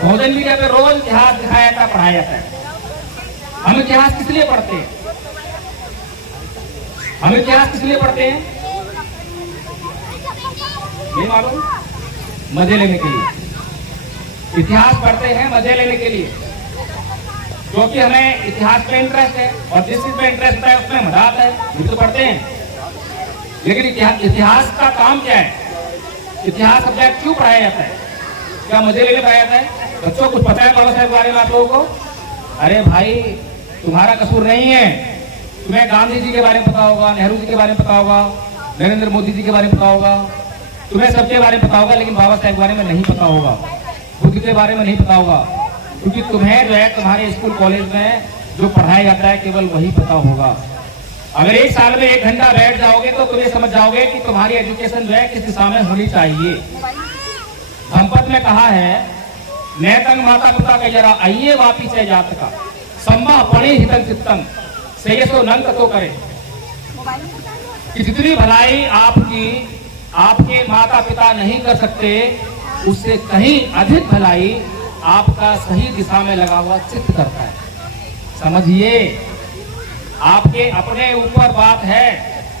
भोजन मीडिया पे रोज इतिहास दिखाया जाता है, पढ़ाया जाता है। हम इतिहास किस लिए पढ़ते हैं? हम इतिहास किस लिए पढ़ते हैं? नहीं मालूम? मजे लेने के लिए इतिहास पढ़ते हैं, मजे लेने के लिए, क्योंकि हमें इतिहास में इंटरेस्ट है और जिस चीज में इंटरेस्ट है उसमें मजा आता है, ये तो पढ़ते हैं। लेकिन इतिहास का काम क्या है? इतिहास सब्जेक्ट क्यों पढ़ाया जाता है? क्या मजे लेने पढ़ाया जाता है? बच्चों कुछ पता है बाबा साहब के बारे में आप लोगों को? अरे भाई तुम्हारा कसूर नहीं है, तुम्हें गांधी जी के बारे में पता होगा, नेहरू जी के बारे में पता होगा, नरेंद्र मोदी जी के बारे में पता होगा, तुम्हें सबके बारे में पता होगा, लेकिन बाबा साहब के बारे में नहीं पता होगा, बुद्ध के बारे में नहीं पता होगा, क्योंकि तुम्हें जो है तुम्हारे स्कूल कॉलेज में जो पढ़ाया जाता है केवल वही पता होगा। अगर एक साल में 1 घंटा बैठ जाओगे तो तुम्हें समझ जाओगे कि तुम्हारी एजुकेशन जो है किस दिशा में होनी चाहिए। धम्पत में कहा है, नैतंग माता पिता का जरा आइए वापिस है जात का, सम्मा पड़े हितन चित्तम से ये सो नंक तो करे। कि जितनी भलाई आपके माता पिता नहीं कर सकते, उससे कहीं अधिक भलाई आपका सही दिशा में लगा हुआ चित्त करता है। समझिए, आपके अपने ऊपर बात है।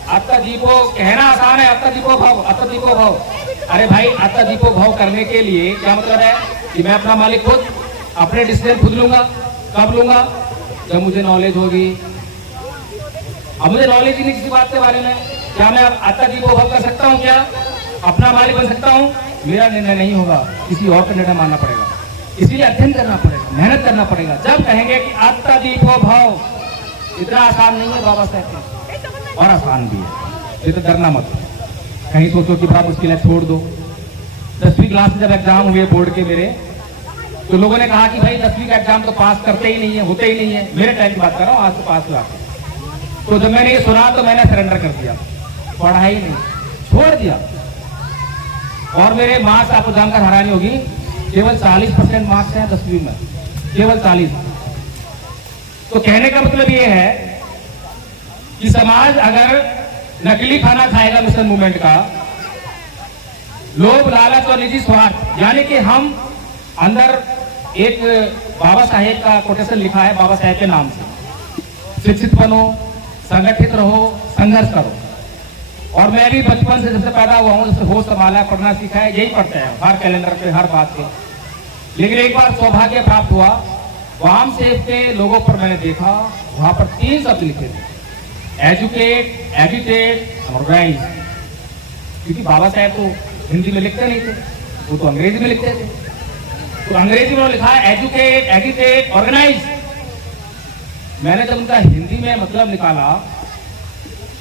अत्ता दीपो कहना आसान है, अत्ता दीपो भाव, अत्ता दीपो भाव। अरे भाई, अत्ता दीपो भाव करने के लिए क्या मतलब है कि मैं अपना मालिक खुद अपने डिसीजन खुद लूंगा। कब लूंगा? जब मुझे नॉलेज होगी। अब मुझे नॉलेज ही नहीं किसी बात के बारे में, क्या मैं अत्ता दीपो भाव कर सकता हूँ? क्या अपना मालिक बन सकता हूँ? मेरा निर्णय नहीं होगा, किसी और का निर्णय मानना पड़ेगा। इसीलिए अध्ययन करना पड़ेगा, मेहनत करना पड़ेगा। जब कहेंगे कि अत्ता दीपो भाव, इतना आसान नहीं है बाबा साहब का, और आसान भी है। ये तो डरना मत, कहीं सोचो कि बड़ा मुश्किल है, छोड़ दो। 10वीं क्लास में जब एग्जाम हुए बोर्ड के मेरे, तो लोगों ने कहा कि भाई 10वीं का एग्जाम तो पास करते ही नहीं है, होते ही नहीं है। मेरे टाइम की बात कर रहा हूँ, आज तो पास हुआ। तो जब मैंने ये सुना तो मैंने सरेंडर कर दिया, पढ़ा ही नहीं, छोड़ दिया। और मेरे मार्क्स आपको जानकर हैरानी होगी, केवल 40% मार्क्स हैं 10वीं में, केवल 40। तो कहने का मतलब ये है कि समाज अगर नकली खाना खाएगा मिशन मूवमेंट का, लोभ लालच और निजी स्वार्थ, यानी कि हम अंदर एक बाबा साहेब का कोटेशन लिखा है बाबा साहेब के नाम से, शिक्षित बनो, संगठित रहो, संघर्ष करो। और मैं भी बचपन से जब से पैदा हुआ हूँ, जब से होश संभाला, पढ़ना सीखा है, यही पढ़ते हैं हर कैलेंडर पे, हर बात पे। लेकिन एक बार सौभाग्य प्राप्त हुआ, वाम सेब के लोगों पर मैंने देखा, वहां पर 3 शब्द लिखे थे, एजुकेट, एजुकेट, ऑर्गेनाइज। क्योंकि बाबा साहब तो हिंदी में लिखते नहीं थे, वो तो अंग्रेजी में लिखते थे। तो अंग्रेजी में लिखा है एजुकेट, एजुकेट, ऑर्गेनाइज। मैंने जब उनका हिंदी में मतलब निकाला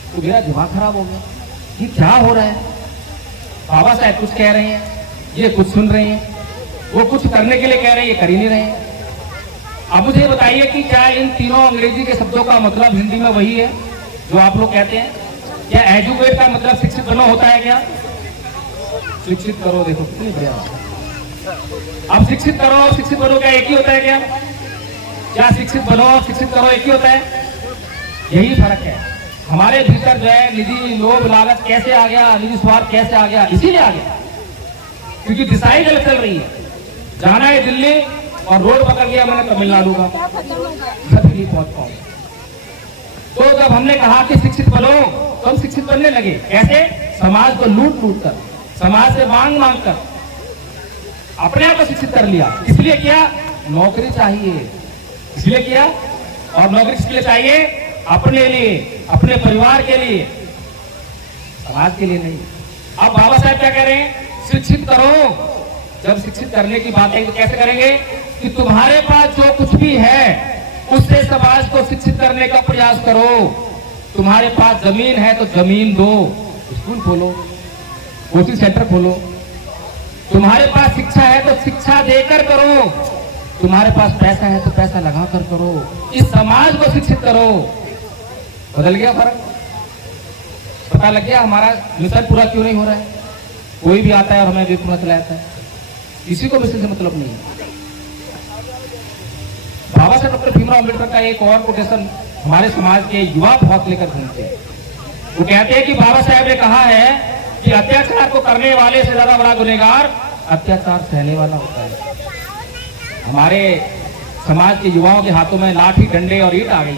तो मेरा दिमाग खराब हो गया, ये क्या हो रहा है? बाबा साहब कुछ कह रहे हैं, ये कुछ सुन रहे हैं, वो कुछ करने के लिए कह रहे हैं, ये कर ही नहीं रहे हैं। अब मुझे बताइए कि क्या इन तीनों अंग्रेजी के शब्दों का मतलब हिंदी में वही है जो आप लोग कहते हैं? क्या एजुकेट का मतलब शिक्षित बनो होता है? क्या शिक्षित करो, देखो कितनी बढ़िया। अब शिक्षित करो और शिक्षित बनो क्या एक ही होता है? क्या शिक्षित बनो और शिक्षित करो एक ही होता है? यही फर्क है। हमारे भीतर जो है निजी लोभ लालच कैसे आ गया, निजी स्वार्थ कैसे आ गया? इसीलिए आ गया क्योंकि दिशाएं गलत चल रही है। जाना है दिल्ली और रोड पकड़ लिया मैंने तमिलनाडु का, दिल्ली पहुंच पाऊं। तो जब हमने कहा कि शिक्षित बनो, तो हम शिक्षित बनने लगे। कैसे? समाज को लूट लूट कर, समाज से मांग मांग कर। अपने आप को शिक्षित कर लिया। इसलिए किया, नौकरी चाहिए, इसलिए किया। और नौकरी किसके लिए चाहिए? अपने लिए, अपने परिवार के लिए, समाज के लिए नहीं। अब बाबा साहब क्या कह रहे हैं? शिक्षित करो। जब शिक्षित करने की बात है तो कैसे करेंगे? कि तुम्हारे पास जो कुछ भी है उससे समाज को शिक्षित करने का प्रयास करो। तुम्हारे पास जमीन है तो जमीन दो, स्कूल खोलो, कोचिंग सेंटर खोलो। तुम्हारे पास शिक्षा है तो शिक्षा देकर करो। तुम्हारे पास पैसा है तो पैसा लगाकर करो। इस समाज को शिक्षित करो। बदल गया फर्क, पता लग गया हमारा मिशन पूरा क्यों नहीं हो रहा है। कोई भी आता है और हमें बेवकूफ चला जाता है, किसी को मिशन से मतलब नहीं है। बाबा साहब डॉक्टर भीमराव अम्बेडकर का एक और कोटेशन हमारे समाज के युवा बहुत लेकर घूमते हैं। वो कहते हैं कि बाबा साहब ने कहा है कि अत्याचार को करने वाले से ज्यादा बड़ा गुनहगार अत्याचार सहने वाला होता है। हमारे समाज के युवाओं के हाथों में लाठी, डंडे और ईंट आ गई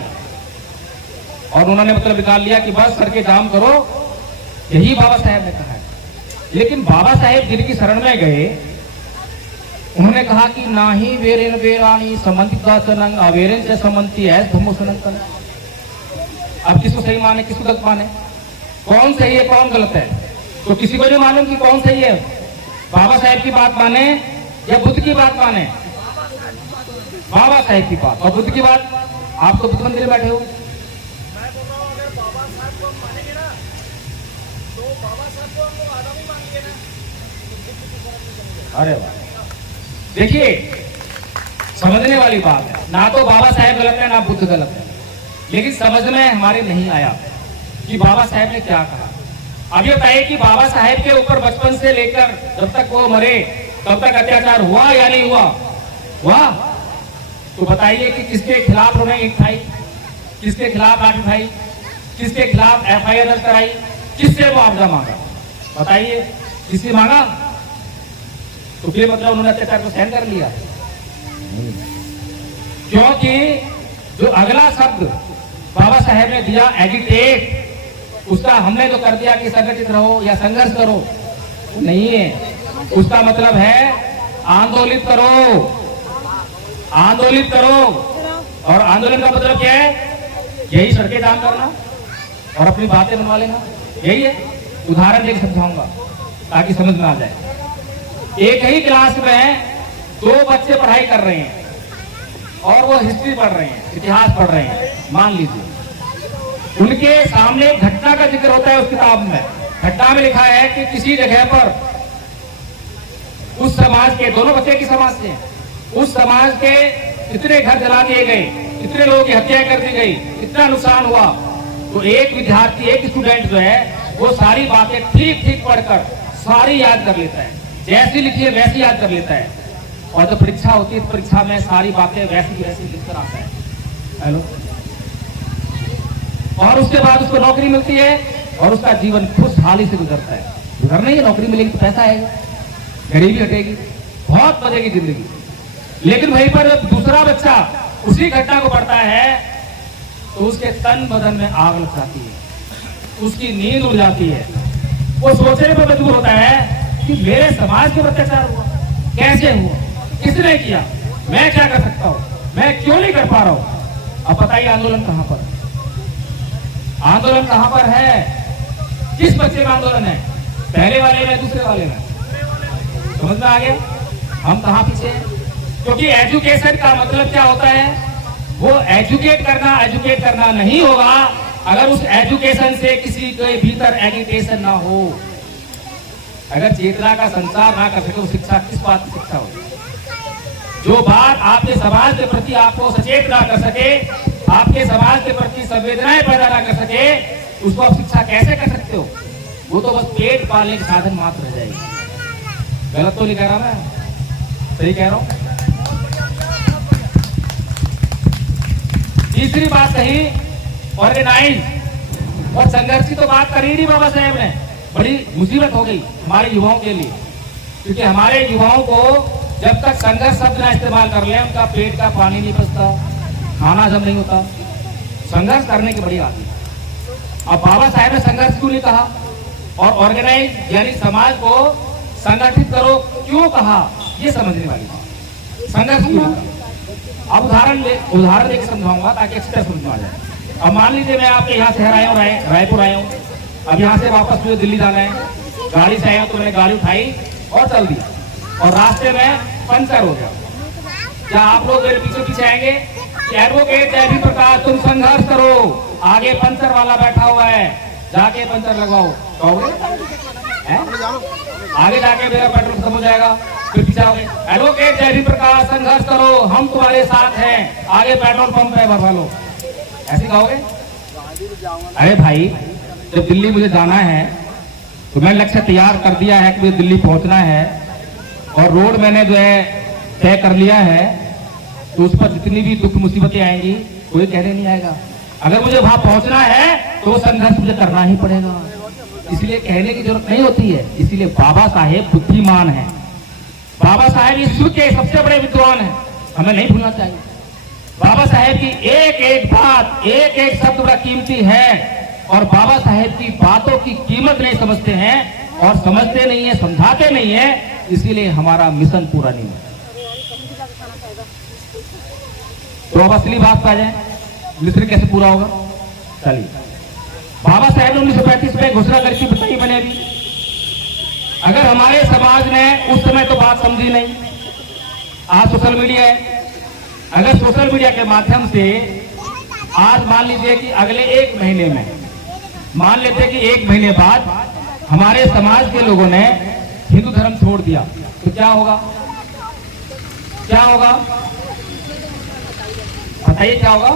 और उन्होंने मतलब निकाल लिया कि बस करके काम करो। यही बाबा साहब ने कहा है। लेकिन बाबा साहब जिनकी शरण में गए, उन्होंने कहा कि ना ही वेरेन वेरानी समन्तिकाचनंग अवेरेन से समन्ति है धम्मोसनंतन। अब किसको सही माने, किसको गलत माने? कौन सही है, कौन गलत है? तो किसी को नहीं मालूम कि कौन सही है। बाबा साहब की बात माने या बुद्ध की बात माने? बाबा साहब की बात। और बुद्ध की बात? आप तो बुद्ध मंदिर में बैठे हो। अरे वाह, देखिए समझने वाली बात है। ना तो बाबा साहब गलत है ना बुद्ध गलत है, लेकिन समझ में हमारे नहीं आया कि बाबा साहब ने क्या कहा। अब ये बताइए कि बाबा साहब के ऊपर बचपन से लेकर जब तक वो मरे तब तक अत्याचार हुआ या नहीं हुआ? हुआ। तो बताइए कि किसके खिलाफ उन्होंने ईंट खाई, किसके खिलाफ लाठी उठाई, किसके खिलाफ FIR दर्ज कराई, किससे मुआवजा मांगा? बताइए, किससे मांगा? तो फिर मतलब उन्होंने अत्याचार को सहन कर लिया? क्योंकि जो अगला शब्द बाबा साहब ने दिया एजिटेट, उसका हमने तो कर दिया कि संगठित रहो या संघर्ष करो, नहीं है। उसका मतलब है आंदोलित करो, आंदोलित करो। और आंदोलन का मतलब क्या है? यही सड़कें जाम करना और अपनी बातें बनवा लेना, यही है। उदाहरण देकर समझाऊंगा ताकि समझ में आ जाए। एक ही क्लास में दो बच्चे पढ़ाई कर रहे हैं और वो हिस्ट्री पढ़ रहे हैं, इतिहास पढ़ रहे हैं। मान लीजिए उनके सामने एक घटना का जिक्र होता है उस किताब में। घटना में लिखा है कि किसी जगह पर उस समाज के, दोनों बच्चे की समाज से, उस समाज के इतने घर जला दिए गए, इतने लोगों की हत्या कर दी गई, इतना नुकसान हुआ। तो एक विद्यार्थी, एक स्टूडेंट जो है वो सारी बातें ठीक ठीक पढ़कर सारी याद कर लेता है, जैसी लिखी है वैसी याद कर लेता है। और जब परीक्षा होती है, परीक्षा में सारी बातें वैसी की वैसी लिखकर आता है। हेलो। और उसके बाद उसको नौकरी मिलती है और उसका जीवन खुशहाली से गुजरता है। गुजर नहीं है, नौकरी मिलेगी तो पैसा आएगा, गरीबी हटेगी, बहुत बचेगी जिंदगी। लेकिन वहीं पर दूसरा बच्चा उसी घटना को पढ़ता है तो उसके तन बदन में आग लग जाती है, उसकी नींद उड़ जाती है। वो सोचने पर मजबूर होता है कि मेरे समाज के अत्याचार हुआ, कैसे हुआ, किसने किया, मैं क्या कर सकता हूं, मैं क्यों नहीं कर पा रहा हूं। अब बताइए आंदोलन कहां पर, आंदोलन कहां पर है? किस बच्चे का आंदोलन है? पहले वाले में, दूसरे वाले में? समझ में आ गया हम कहां पीछे हैं? क्योंकि एजुकेशन का मतलब क्या होता है? वो एजुकेट करना नहीं होगा अगर उस एजुकेशन से किसी के भीतर एजुकेशन ना हो। अगर चेतना का संचार ना कर सके, वो शिक्षा किस बात की शिक्षा होगी? जो बात आपके समाज के प्रति आपको सचेत ना कर सके, आपके समाज के प्रति संवेदनाएं पैदा ना कर सके, उसको आप शिक्षा कैसे कर सकते हो? वो तो बस पेट पालने के साधन मात्र रह जाएगी। गलत तो नहीं कह रहा मैं, सही कह रहा हूं। तीसरी बात कही ऑर्गेनाइज और संघर्ष की तो बात करी नहीं बाबा साहब ने। बड़ी मुसीबत हो गई हमारे युवाओं के लिए, क्योंकि हमारे युवाओं को जब तक संघर्ष शब्द ना इस्तेमाल कर ले, उनका पेट का पानी नहीं बचता, खाना हजम नहीं होता। संघर्ष करने की बड़ी आदत है। अब बाबा साहब ने संघर्ष क्यों नहीं कहा और ऑर्गेनाइज यानी समाज को संगठित करो क्यों कहा? ये समझने वाली बात। संघर्ष क्यों होता है? अब उदाहरण देकर समझाऊंगा ताकि अच्छी तरह समझ में आ जाए। अब मान लीजिए मैं आपके यहाँ शहर आया हूँ, रायपुर आया हूँ, अब यहाँ से वापस मुझे दिल्ली जाना है, गाड़ी से आया हूँ, तो मैंने गाड़ी उठाई और चल दी और रास्ते में पंचर हो गया। क्या आप लोग मेरे पीछे पीछे आएंगे? एडवोकेट जयभी प्रकाश तुम संघर्ष करो, आगे पंचर वाला बैठा हुआ है, जाके पंचर लगवाओ, कहोगे? आगे जाके मेरा पेट्रोल खत्म हो जाएगा, फिर पीछे आओगे, एडवोकेट जयभी प्रकाश संघर्ष करो, हम तुम्हारे साथ हैं, आगे पेट्रोल पंप है, भरवा लो, ऐसे कहोगे? अरे भाई, जब दिल्ली मुझे जाना है तो मैंने लक्ष्य तैयार कर दिया है कि मुझे दिल्ली पहुंचना है और रोड मैंने जो है तय कर लिया है, तो उस पर जितनी भी दुख मुसीबतें आएंगी कोई कहने नहीं आएगा। अगर मुझे वहां पहुंचना है तो संघर्ष मुझे करना ही पड़ेगा, इसलिए कहने की जरूरत नहीं होती है। इसीलिए बाबा साहेब बुद्धिमान है, बाबा साहेब इस युग के सबसे बड़े विद्वान है, हमें नहीं भूलना चाहिए। बाबा साहेब की एक एक बात, एक एक शब्द बड़ा कीमती है और बाबा साहेब की बातों की कीमत नहीं समझते हैं और समझते नहीं है, समझाते नहीं है, इसीलिए हमारा मिशन पूरा नहीं है। तो अब असली बात आ जाए, मिशन कैसे पूरा होगा? चलिए, बाबा साहेब ने 1935 में घोषणा करके बताई मैंने अभी। अगर हमारे समाज ने उस समय तो बात समझी नहीं, आज सोशल मीडिया है, अगर सोशल मीडिया के माध्यम से आज मान लीजिए कि अगले 1 महीने में, मान लेते कि 1 महीने बाद हमारे समाज के लोगों ने हिंदू धर्म छोड़ दिया तो क्या होगा? क्या होगा बताइए, क्या होगा?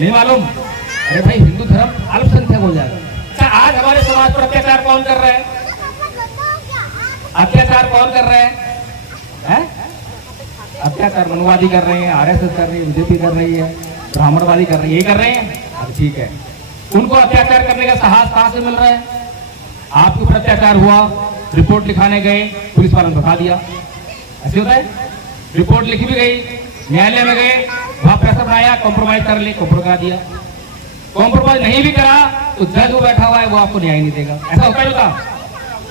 नहीं मालूम? अरे भाई, हिंदू धर्म अल्पसंख्यक हो जाएगा। अच्छा, आज हमारे समाज पर अत्याचार कौन कर रहा है? अत्याचार कौन कर रहे हैं? अत्याचार मनुवादी कर रहे हैं, आरएसएस कर रही है, बीजेपी कर रही है, ब्राह्मणवादी कर रही है, ये कर रहे हैं। अब ठीक है, उनको अत्याचार करने का साहस कहां से मिल रहा है? आपके ऊपर अत्याचार हुआ, रिपोर्ट लिखाने गए, पुलिस वालों ने भगा दिया, ऐसे होता है। रिपोर्ट लिखी भी गई, न्यायालय में गए, वहां प्रेशर बनाया, कॉम्प्रोमाइज कर ली, कॉम्प्रोमाइज करा दिया। कॉम्प्रोमाइज नहीं भी करा तो जज वो बैठा हुआ है, वो आपको न्याय नहीं देगा। ऐसा होता ही होता।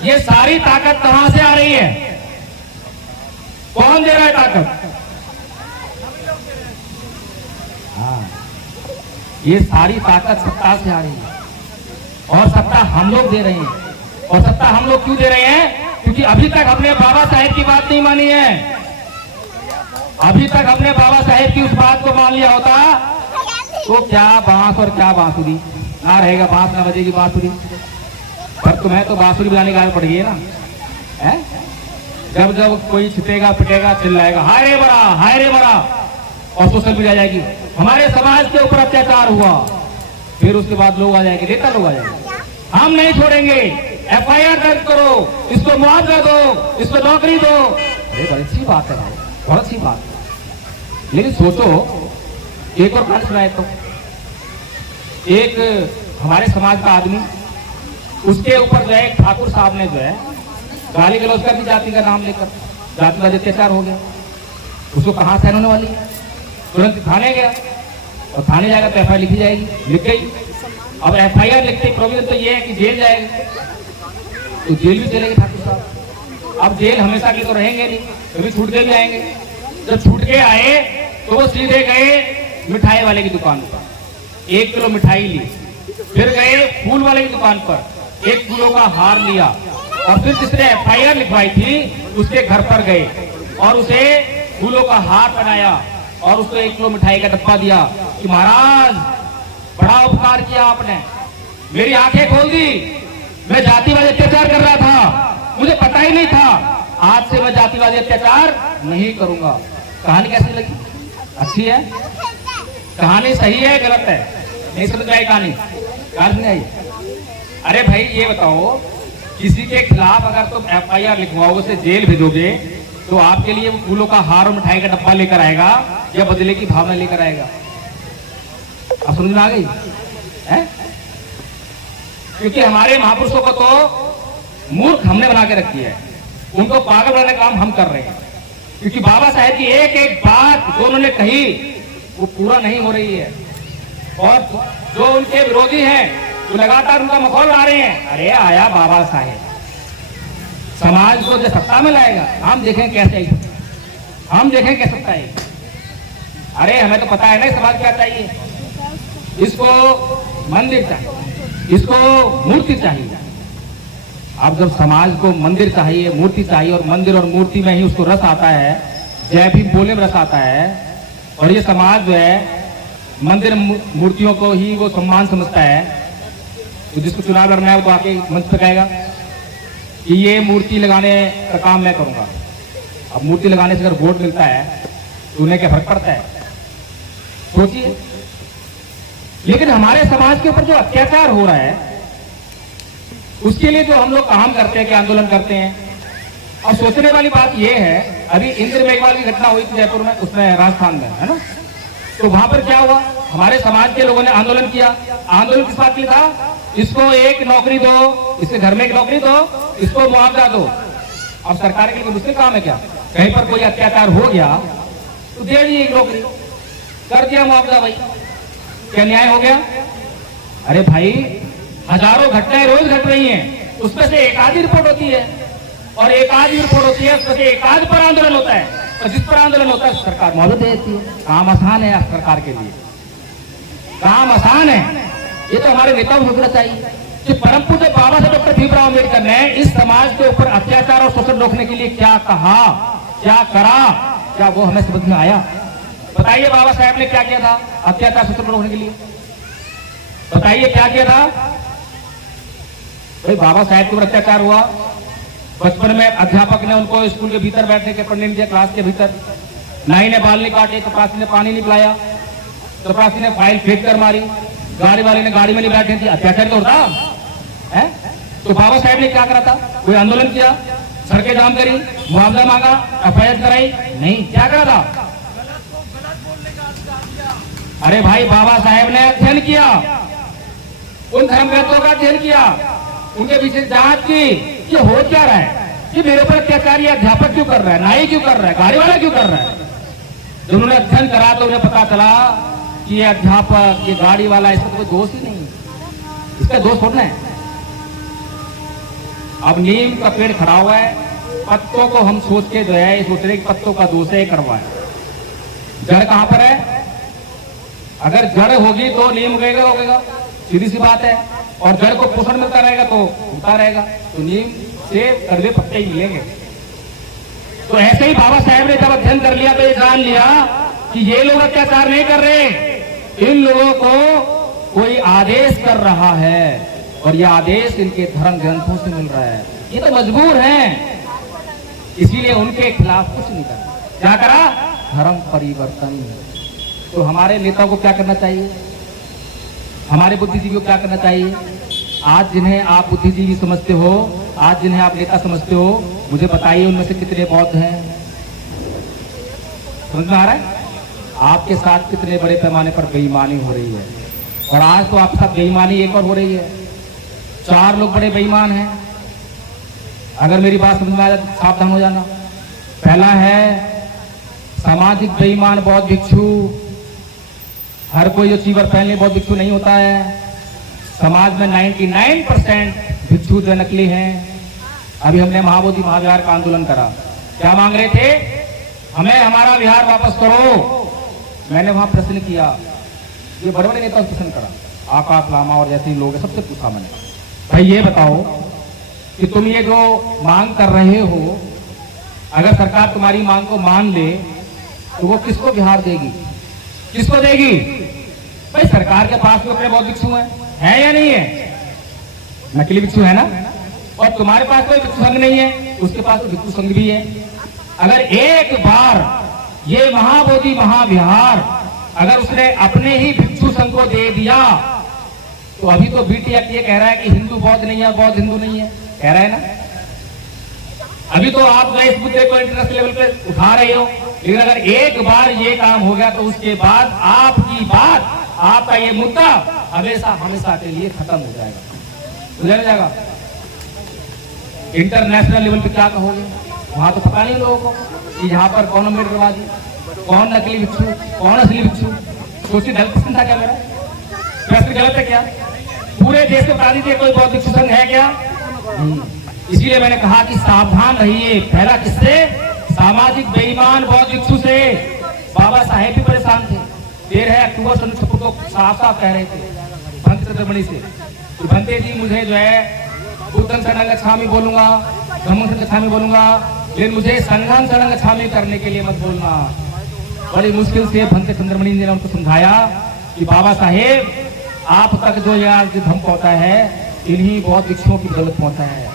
ये सारी ताकत कहां से आ रही है? कौन दे रहा है ताकत? हाँ, ये सारी ताकत सत्ता से आ रही है और सत्ता हम लोग दे रहे हैं। और सत्ता हम लोग क्यों दे रहे हैं? क्योंकि अभी तक हमने बाबा साहेब की बात नहीं मानी है। अभी तक हमने बाबा साहेब की उस बात को मान लिया होता तो क्या बांस और क्या बांसुरी, ना रहेगा बांस ना बजेगी बांसुरी। पर तुम्हें तो बांसुरी बजाने की आदत पड़ गई है ना, है? जब जब कोई छिटेगा पिटेगा चिल्लाएगा हाय रे बड़ा, हाय रे बड़ा, और सोशल मीडिया जाएगी हमारे समाज के ऊपर अत्याचार हुआ, फिर उसके बाद लोग आ जाएंगे, नेता लोग आ जाएंगे, हम नहीं छोड़ेंगे, एफआईआर दर्ज करो, इसको मुआवजा दो, इसको नौकरी दो। अरे बड़ी अच्छी बात है भाई, बहुत अच्छी बात है। लेकिन सोचो, एक और कहानी सुनाए तो, एक हमारे समाज का आदमी, उसके ऊपर जो है ठाकुर साहब ने जो है गाली गलौज कर दी जाति का नाम लेकर, जाति का अत्याचार हो गया, उसको कहां सहन होने वाली है? तुरंत थाने गया और थाने जाएगा तो एफआईआर लिखी जाएगी, लिख गई। अब एफआईआर लिखते प्रोविजन तो ये है कि जेल जाएगा, तो जेल भी चलेंगे ठाकुर साहब। अब जेल हमेशा के तो रहेंगे नहीं, कभी छूट के भी आएंगे। जब छूट के आए तो वो सीधे गए मिठाई वाले की दुकान पर, 1 किलो मिठाई ली, फिर गए फूल वाले की दुकान पर, 1 किलो का हार लिया, और फिर जिसने एफआईआर लिखवाई थी उसके घर पर गए और उसे फूलों का हार बनाया और उसको 1 किलो मिठाई का डब्बा दिया कि महाराज बड़ा उपकार किया आपने, मेरी आंखें खोल दी, मैं जातिवादी अत्याचार कर रहा था, मुझे पता ही नहीं था, आज से मैं जातिवादी अत्याचार नहीं करूंगा। कहानी कैसी लगी? अच्छी है? कहानी सही है गलत है? नहीं समझ आई कहानी? समझ आई? अरे भाई ये बताओ, किसी के खिलाफ अगर तुम एफआईआर लिखवाओगे, उसे जेल भेजोगे, तो आपके लिए वो फूलों का हार और मिठाई का डब्बा लेकर आएगा या बदले की भावना लेकर आएगा? अब समझ में आ गई है? क्योंकि हमारे महापुरुषों को तो मूर्ख हमने बना के रखी है, उनको पागल बनाने का काम हम कर रहे हैं। क्योंकि बाबा साहेब की एक एक बात जो उन्होंने कही वो पूरा नहीं हो रही है, और जो उनके विरोधी हैं वो लगातार उनका मखौल उड़ा रहे हैं। अरे आया बाबा साहेब, समाज को जो सत्ता में लाएगा, हम देखें कैसे हम देखें क्या सकता है। अरे हमें तो पता है ना इस समाज क्या चाहिए। इसको मंदिर चाहिए, इसको मूर्ति चाहिए। अब जब समाज को मंदिर चाहिए, मूर्ति चाहिए, और मंदिर और मूर्ति में ही उसको रस आता है, जय भीम बोले में रस आता है, और ये समाज जो है मंदिर मूर्तियों को ही वो सम्मान समझता है, तो जिसको चुनाव लड़ना है वो तो आके मंच पे कहेगा कि ये मूर्ति लगाने का काम मैं करूंगा। अब मूर्ति लगाने से अगर वोट मिलता है तो उन्हें क्या फर्क पड़ता है, सोचिए। लेकिन हमारे समाज के ऊपर जो अत्याचार हो रहा है उसके लिए जो हम लोग काम करते हैं, कि आंदोलन करते हैं। और सोचने वाली बात यह है, अभी इंद्र मेघवाल की घटना हुई थी जयपुर में, उसमें राजस्थान में, है ना। तो वहां पर क्या हुआ, हमारे समाज के लोगों ने आंदोलन किया। आंदोलन किस बात के लिए था, इसको एक नौकरी दो, इसके घर में एक नौकरी दो, इसको मुआवजा दो। अब सरकार के लिए मुश्किल काम है क्या, कहीं पर कोई अत्याचार हो गया तो दे दी एक नौकरी, कर दिया मुआवजा, भाई क्या न्याय हो गया। अरे भाई हजारों घटनाएं रोज घट रही हैं, उसमें से एक आधी रिपोर्ट होती है, और एक आधी रिपोर्ट होती है उसमें से एक आध पर आंदोलन होता है, और जिस पर आंदोलन होता है सरकार मुआवजा दे देती है। काम आसान है सरकार के लिए, काम आसान है। ये तो हमारे नेताओं को सोचना चाहिए कि परम पूज्य बाबा साहब डॉक्टर भीमराव अम्बेडकर ने इस समाज के ऊपर अत्याचार और शोषण रोकने के लिए क्या कहा, क्या करा, क्या वो हमें समझ में आया। बताइए बाबा साहब ने क्या किया था अत्याचार शोषण रोकने के लिए, बताइए क्या किया था। भाई बाबा साहब के ऊपर अत्याचार हुआ, बचपन में अध्यापक ने उनको स्कूल के भीतर बैठने के पढ़ने नहीं दिया, क्लास के भीतर। नाई ने बाल नहीं काटे, चपरासी ने पानी नहीं पिलाया, चपरासी ने फाइल फेंक कर मारी, गाड़ी वाले ने गाड़ी में नहीं बैठने दिया। अत्याचार तो होता है। तो बाबा साहब ने क्या करा था, कोई आंदोलन किया, सड़कें जाम करी, मुआवजा मांगा, एफआईआर कराई, नहीं, क्या करा था। अरे भाई बाबा साहब ने अध्ययन किया, उन धर्मग्रंथों का अध्ययन किया, उनके पीछे जांच की, ये हो क्या रहा है, कि मेरे ऊपर अत्याचार ये अध्यापक क्यों कर रहा है, नाई क्यों कर रहा है, गाड़ी वाला क्यों कर रहा है। जब उन्होंने अध्ययन करा तो उन्हें पता चला कि ये अध्यापक, ये गाड़ी वाला, इसका कोई दोष ही नहीं, इसका दोष छोड़ना है। अब नीम का पेड़ खड़ा हुआ है, पत्तों को हम सोच के जो है सोच रहे पत्तों का दोष है करवाए, जड़ कहां पर है। अगर जड़ होगी तो नीम उगेगा, सीधी सी बात है, और जड़ को पोषण मिलता रहेगा तो उगता रहेगा, तो नीम से कड़वे पत्ते ही मिलेंगे। तो ऐसे ही बाबा साहब ने जब अध्ययन कर लिया तो ये जान लिया कि ये लोग अत्याचार नहीं कर रहे, इन लोगों को कोई आदेश कर रहा है, और ये आदेश इनके धर्म ग्रंथों से मिल रहा है, ये तो मजबूर हैं, इसीलिए उनके खिलाफ कुछ नहीं करा। क्या करा, धर्म परिवर्तन। तो हमारे नेताओं को क्या करना चाहिए, हमारे बुद्धिजीवी को क्या करना चाहिए। आज जिन्हें आप बुद्धिजीवी समझते हो, आज जिन्हें आप नेता समझते हो, मुझे बताइए उनमें से कितने बौद्ध हैं। समझ में आ रहा है, आपके साथ कितने बड़े पैमाने पर बेईमानी हो रही है। और आज तो आपके साथ बेईमानी एक और हो रही है, 4 लोग बड़े बेईमान हैं। अगर मेरी बात समझ में आ जाए तो सावधान हो जाना। पहला है सामाजिक बेईमान बौद्ध भिक्षु। हर कोई जो चीवर पहन ले बौद्ध भिक्षु नहीं होता है। समाज में 99% भिक्षु जो नकली हैं। अभी हमने महाबोधि महाविहार का आंदोलन करा, क्या मांग रहे थे, हमें हमारा विहार वापस करो। मैंने वहां प्रश्न किया, ये बड़े बड़े नेता प्रश्न करा, आकाश लामा और जैसे लोग हैं, सबसे पूछा मैंने, भाई ये बताओ कि तुम ये जो मांग कर रहे हो, अगर सरकार तुम्हारी मांग को मान ले तो वो किसको विहार देगी, किसको देगी। भाई सरकार के पास तो अपने बहुत भिक्षु है या नहीं है, नकली भिक्षु है ना, और तुम्हारे पास कोई भिक्षु संघ नहीं है, उसके पास तो भिक्षु संघ भी है। अगर एक बार ये महाबोधि महाविहार अगर उसने अपने ही भिक्षु संघ को दे दिया, तो अभी तो बीटीएफ ये कह रहा है कि हिंदू बौद्ध नहीं है, बौद्ध हिंदू नहीं है, कह रहा है ना। अभी तो आप जो इस मुद्दे को इंटरनेशनल लेवल पे उठा रहे हो, लेकिन अगर एक बार ये काम हो गया तो उसके बाद आपकी बात, आपका ये मुद्दा हमेशा हमेशा के लिए खत्म हो जाएगा, बुझा जाएगा। इंटरनेशनल लेवल पे क्या कहोगे, वहां तो पता नहीं लोगों को कि यहाँ पर कौन अम्बेडकरवादी, कौन नकली भिक्षु, कौन असली भिक्षु। सोचिए गलत प्रश्न था क्या मेरा, प्रश्न गलत है क्या। पूरे देश में बता दीजिए कोई बौद्ध भिक्षु संघ है क्या, इसीलिए मैंने कहा कि सावधान रहिए। पहला किससे, सामाजिक बेईमान बौद्ध भिक्षु से बाबा साहेब भी परेशान थे। 13 अक्टूबर 1956 को साफ साफ कह रहे थे भंते चंद्रमणि से, भंते जी मुझे जो है बुद्धं शरणं गच्छामि बोलूंगा, धम्मं शरणं गच्छामि बोलूंगा, लेकिन मुझे संघं शरणं गच्छामि करने के लिए मत बोलना। बड़ी मुश्किल से भंते चंद्रमणि ने उनको समझाया कि बाबा साहेब आप तक जो यार धम्म पहुंचा है इन्हीं बौद्ध भिक्षुओं की बदौलत पहुंचा है,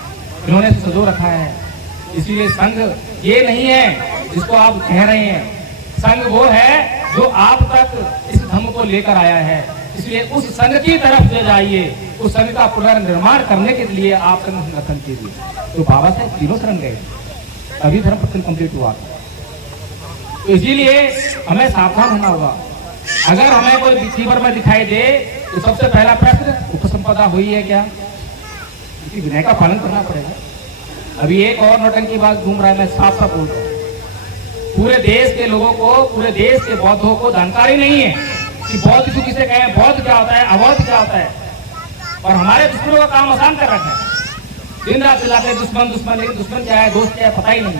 इन्होंने सजो रखा है। इसीलिए संघ ये नहीं है जिसको आप कह रहे हैं, संघ वो है जो आप तक इस धम्म को लेकर आया है। इसलिए उस संघ की तरफ से जाइए, उस संघ का पुनर्निर्माण करने के लिए आप संघ संगठन कीजिए। तो बाबा साहेब तीनों शरण गए, तभी धर्म प्रचलन कंप्लीट हुआ। तो इसीलिए हमें सावधान होना होगा। अगर हमें कोई रिसीवर में दिखाई दे तो सबसे पहला प्रश्न उपसंपदा हुई है क्या, क्योंकि विनय का पालन करना पड़ेगा। अभी एक और नौटंकी बात घूम रहा है, मैं साफ साफ बोल रहा हूँ, पूरे देश के लोगों को, पूरे देश के बौद्धों को जानकारी नहीं है कि बौद्ध भिक्षु किसे कहें, बौद्ध क्या होता है, अबौद्ध क्या होता है। और हमारे दुश्मनों का काम आसान कर रखा है, दिन रात चिल्लाते दुश्मन दुश्मन, लेकिन दुश्मन क्या है, दोस्त क्या है, पता ही नहीं।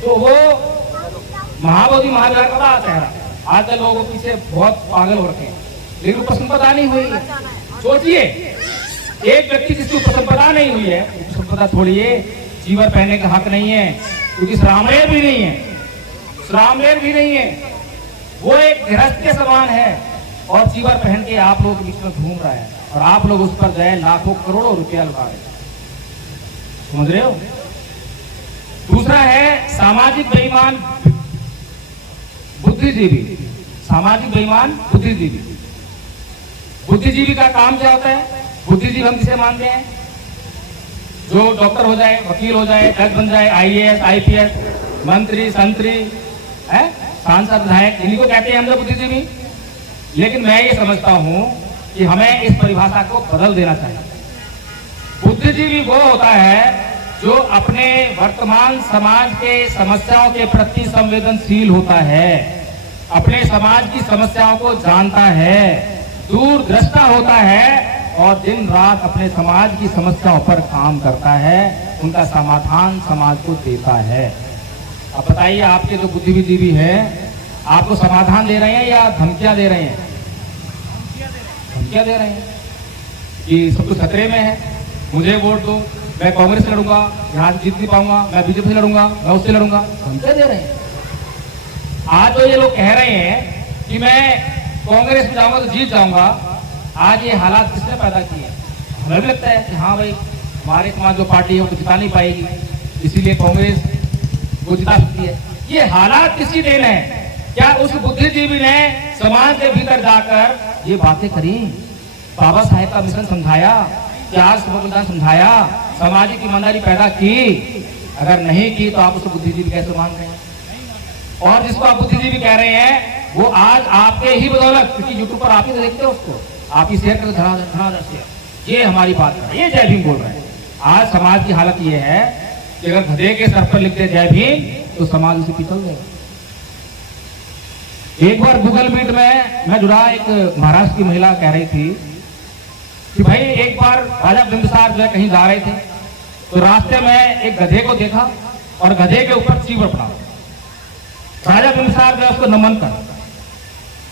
तो वो महाबोधि महावीर का चेहरा आजकल लोगों के पीछे बहुत पागल हो रखे हैं, लेकिन उपसंपदा नहीं हुई है। सोचिए एक व्यक्ति जिसकी उपसंपदा नहीं हुई है, उपसंपदा छोड़िए, चीवर पहनने का हक नहीं है, क्योंकि श्रामलेर भी नहीं है, श्रामलेर भी नहीं है, वो एक गृहस्थ के समान है और चीवर पहन के आप लोगों के बीच में घूम रहा है और आप लोग उस पर गए लाखों करोड़ों रुपया लगा रहे, समझ रहे हो। दूसरा है सामाजिक बेईमान बुद्धिजीवी, सामाजिक बेईमान बुद्धिजीवी। बुद्धिजीवी का काम क्या होता है, बुद्धिजीवी हम किसे मानते हैं, जो डॉक्टर हो जाए, वकील हो जाए, जज बन जाए, IAS IPS, मंत्री संतरी है, सांसद विधायक, इन्हीं को कहते हैं हम लोग बुद्धिजीवी। लेकिन मैं ये समझता हूं कि हमें इस परिभाषा को बदल देना चाहिए। बुद्धिजीवी वो होता है जो अपने वर्तमान समाज के समस्याओं के प्रति संवेदनशील होता है, अपने समाज की समस्याओं को जानता है, दूरदृष्टा होता है और दिन रात अपने समाज की समस्याओं पर काम करता है, उनका समाधान समाज को देता है। अब बताइए आपके जो बुद्धिजीवी हैं आपको समाधान दे रहे हैं या धमकियां दे रहे हैं? धमकियां दे रहे हैं कि सब कुछ खतरे में है, मुझे वोट दो, मैं कांग्रेस से लड़ूंगा, यहाँ से जीत नहीं पाऊंगा, मैं बीजेपी से लड़ूंगा, मैं उससे लड़ूंगा, धमकियां दे रहे हैं। आज तो ये लोग कह रहे हैं कि मैं कांग्रेस में जाऊंगा तो जीत जाऊंगा। आज ये हालात किसने पैदा किए? हमें भी लगता है कि हाँ भाई हमारे समाज जो पार्टी है वो तो जिता नहीं पाएगी, इसीलिए कांग्रेस वो जिता सकती है। ये हालात किसकी देन है? क्या उस बुद्धिजीवी ने समाज के भीतर जाकर ये बातें करी, बाबा साहेब का मिशन समझाया, त्याग बलिदान समझाया, सामाजिक ईमानदारी पैदा की? अगर नहीं की तो आप उसको बुद्धिजीवी कैसे मान रहे हैं? और जिसको आप बुद्धिजीवी कह रहे हैं वो आज आपके ही बदौलत, क्योंकि यूट्यूब पर आप ही तो देखते हो उसको, आप ही शेयर करके धनाधन ये हमारी बात कर, ये जय भीम बोल रहे हैं। आज समाज की हालत ये है कि अगर गधे के सर पर लिखते जय भीम तो समाज उसे पिछल देगा। एक बार गूगल मीट में मैं जुड़ा, एक महाराष्ट्र की महिला कह रही थी कि भाई एक बार राजा बिंबिसार जो है कहीं जा रहे थे तो रास्ते में एक गधे को देखा और गधे के ऊपर चीवर पड़ा। राजा बिंबिसार जो है उसको नमन कर,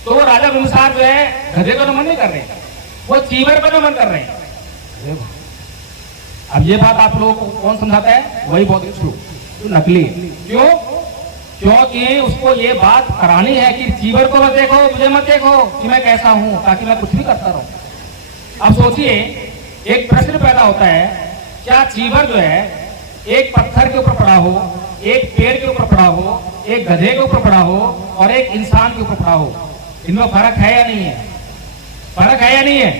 तो वो राजा बिंबिसार जो है गधे को नमन नहीं कर रहे, वो चीवर को नमन कर रहे हैं। अब ये बात आप लोगों को कौन समझाता है? वही बौद्ध भिक्षु नकली। क्यों? क्योंकि उसको ये बात करानी है कि चीवर को मत देखो, मुझे मत देखो कि मैं कैसा हूं, ताकि मैं कुछ भी करता रहूं। अब सोचिए एक प्रश्न पैदा होता है, क्या चीवर जो है एक पत्थर के ऊपर पड़ा हो, एक पेड़ के ऊपर पड़ा हो, एक गधे के ऊपर पड़ा हो और एक इंसान के ऊपर पड़ा हो, इनमें फर्क है या नहीं है? फर्क है या नहीं है?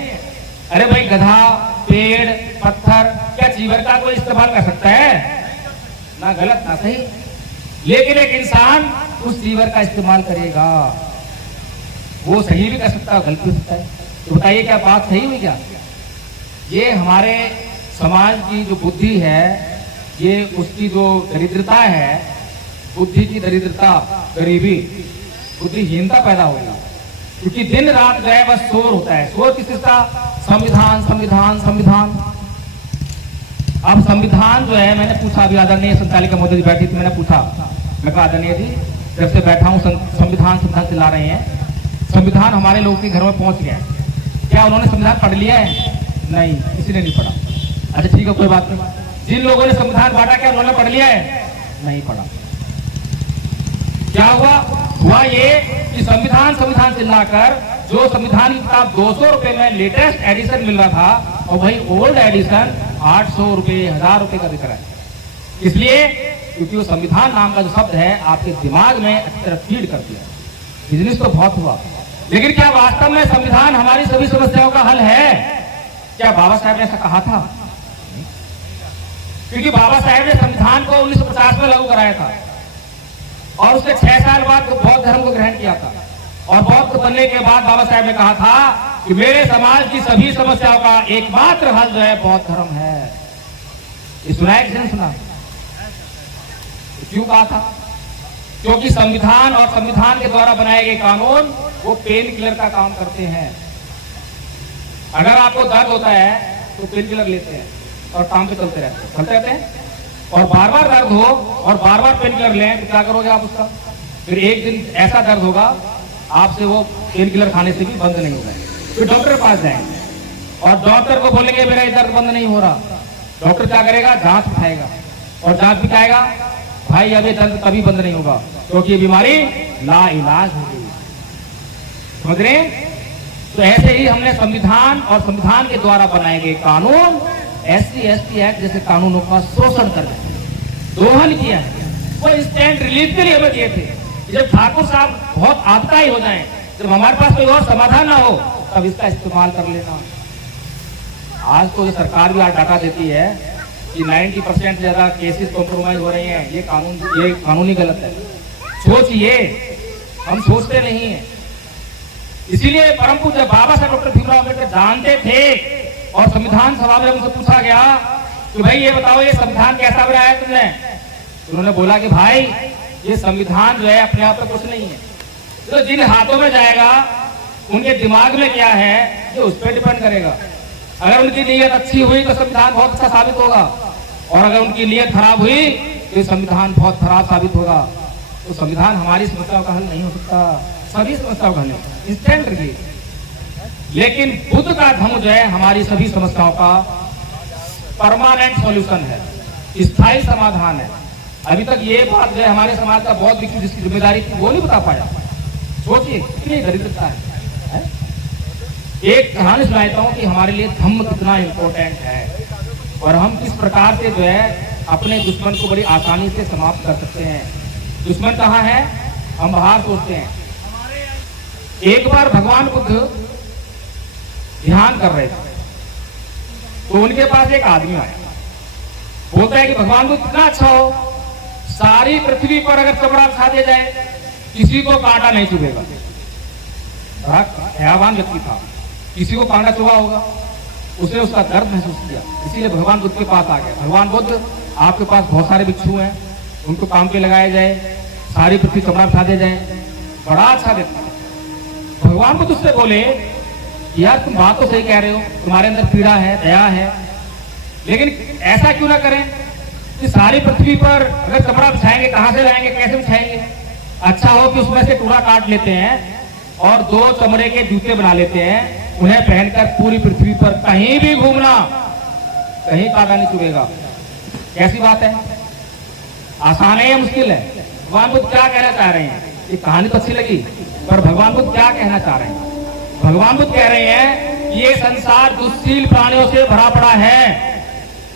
अरे भाई गधा, पेड़, पत्थर, क्या चीवर का कोई इस्तेमाल कर सकता है? ना गलत ना सही। लेकिन एक इंसान उस चीवर का इस्तेमाल करेगा, वो सही भी कर सकता है, गलत भी सकता है। तो बताइए क्या बात सही हुई क्या? ये हमारे समाज की जो बुद्धि है, ये उसकी जो दरिद्रता है, बुद्धि की दरिद्रता, गरीबी, बुद्धिहीनता पैदा होगी। क्योंकि दिन रात गए बस शोर होता है। शोर किस चीज का? संविधान संविधान संविधान। अब संविधान जो है, मैंने पूछा अभी आदरणीय संचालिका महोदय जी बैठी थी, मैंने पूछा, मैं कहा आदरणीय जी जब से बैठा हूँ संविधान चिल्ला रहे हैं, संविधान हमारे लोगों के घर में पहुंच गया, क्या उन्होंने संविधान पढ़ लिया है? नहीं, किसी ने नहीं पढ़ा। अच्छा ठीक है, कोई बात नहीं। जिन लोगों ने संविधान बांटा, क्या उन्होंने पढ़ लिया है? नहीं पढ़ा। क्या हुआ ये कि संविधान चिल्लाकर जो संविधान की किताब 200 रुपए में लेटेस्ट एडिशन मिल रहा था, और वही ओल्ड एडिशन 800 रुपए 1000 रुपए का दिख रहा है। इसलिए क्योंकि वो संविधान नाम का जो शब्द है आपके दिमाग में अच्छी तरह फीड कर दिया। बिजनेस तो बहुत हुआ, लेकिन क्या वास्तव में संविधान हमारी सभी समस्याओं का हल है? क्या बाबा साहब ने ऐसा कहा था? क्योंकि बाबा साहब ने संविधान को 1950 में लागू कराया था, और उसके 6 साल बाद बौद्ध धर्म को ग्रहण किया था, और बौद्ध बनने के बाद बाबा साहब ने कहा था कि मेरे समाज की सभी समस्याओं का एकमात्र हल जो है बौद्ध धर्म है। ये सुना है किसने सुना? क्यों कहा था? क्योंकि संविधान और संविधान के द्वारा बनाए गए कानून वो पेन किलर का काम करते हैं। अगर आपको दर्द होता है तो पेन किलर लेते हैं और काम पे चलते रहते हैं, और बार बार दर्द हो और बार बार पेन किलर लें तो क्या करोगे आप उसका? फिर एक दिन ऐसा दर्द होगा आपसे वो पेन किलर खाने से भी बंद नहीं होगा, फिर डॉक्टर के पास जाएंगे और डॉक्टर को बोलेंगे मेरा ये दर्द बंद नहीं हो रहा। डॉक्टर क्या करेगा? जांच उठाएगा, और जांच भी कहेगा भाई अब ये दर्द कभी बंद नहीं होगा क्योंकि ये बीमारी लाइलाज हो गई। समझ रहे? तो ऐसे ही हमने संविधान और संविधान के द्वारा बनाए गए कानून SC ST एक्ट जैसे कानूनों का शोषण कर दिया, दोहन किया है। वो इंस्टेंट रिलीफ के लिए हमें दिए थे। जब ठाकुर साहब बहुत आपदाई हो जाएं, जब हमारे पास कोई और समाधान ना हो, तब इसका इस्तेमाल कर लेना। आज तो ये सरकार भी आज डाटा देती है कि 90% ज्यादा केसेस कॉम्प्रोमाइज हो रहे हैं। ये कानूनी गलत है। सोचिए, हम सोचते नहीं है। इसीलिए परम पूज्य बाबा साहब डॉक्टर भीमराव अम्बेडकर जानते थे, और संविधान सभा में उनसे पूछा गया कि भाई ये बताओ ये संविधान कैसा बनाया तुमने? उन्होंने बोला कि भाई ये संविधान जो है अपने आप में कुछ नहीं है, तो जिन हाथों में जाएगा उनके दिमाग में क्या है ये उस पर डिपेंड करेगा। अगर उनकी नीयत अच्छी हुई तो संविधान बहुत अच्छा साबित होगा, और अगर उनकी नीयत खराब हुई तो संविधान बहुत खराब साबित होगा। तो संविधान हमारी समस्याओं का हल नहीं हो सकता, सभी समस्याओं का हल इंस्टेंट रिलीफ। लेकिन बुद्ध का धर्म जो है हमारी सभी समस्याओं का परमानेंट सॉल्यूशन है, स्थायी समाधान है। अभी तक ये बात जो है हमारे समाज का बहुत विकसित जिसकी जिम्मेदारी थी वो नहीं बता पाया। सोचिए कितनी दरिद्रता है। एक कहानी सुनाता हूँ कि हमारे लिए धम्म कितना इम्पोर्टेंट है, और हम किस प्रकार से जो है अपने दुश्मन को बड़ी आसानी से समाप्त कर सकते हैं। दुश्मन कहाँ है? हम बाहर सोचते हैं। एक बार भगवान बुद्ध ध्यान कर रहे थे, तो उनके पास एक आदमी आया, बोलता है कि भगवान बुद्ध कितना अच्छा हो, सारी पृथ्वी पर अगर कपड़ा बिछा दिया जाए किसी को कांटा नहीं चुभेगा। बड़ा दयावान व्यक्ति था, किसी को कांटा चुभा होगा, उसने उसका दर्द महसूस किया, इसीलिए भगवान बुद्ध के पास आ गया। भगवान बुद्ध आपके पास बहुत सारे भिक्षु हैं, उनको काम पे लगाया जाए, सारी पृथ्वी कपड़ा बिछा दिया जाए। बड़ा अच्छा व्यक्ति। भगवान बुद्ध उससे बोले यार तुम बात तो सही कह रहे हो, तुम्हारे अंदर पीड़ा है, दया है, लेकिन ऐसा क्यों ना करें कि सारी पृथ्वी पर अगर कपड़ा बिछाएंगे कहां से लाएंगे, कैसे बिछाएंगे? अच्छा हो कि उसमें से टुकड़ा काट लेते हैं और 2 चमड़े के जूते बना लेते हैं, उन्हें पहनकर पूरी पृथ्वी पर कहीं भी घूमना, कहीं कांटा नहीं चुभेगा। कैसी बात है? आसान है या मुश्किल है? भगवान बुद्ध क्या कहना चाह रहे हैं? ये कहानी तो अच्छी लगी, पर भगवान बुद्ध क्या कहना चाह रहे हैं? भगवान बुद्ध कह रहे हैं ये संसार दुष्शील प्राणियों से भरा पड़ा है,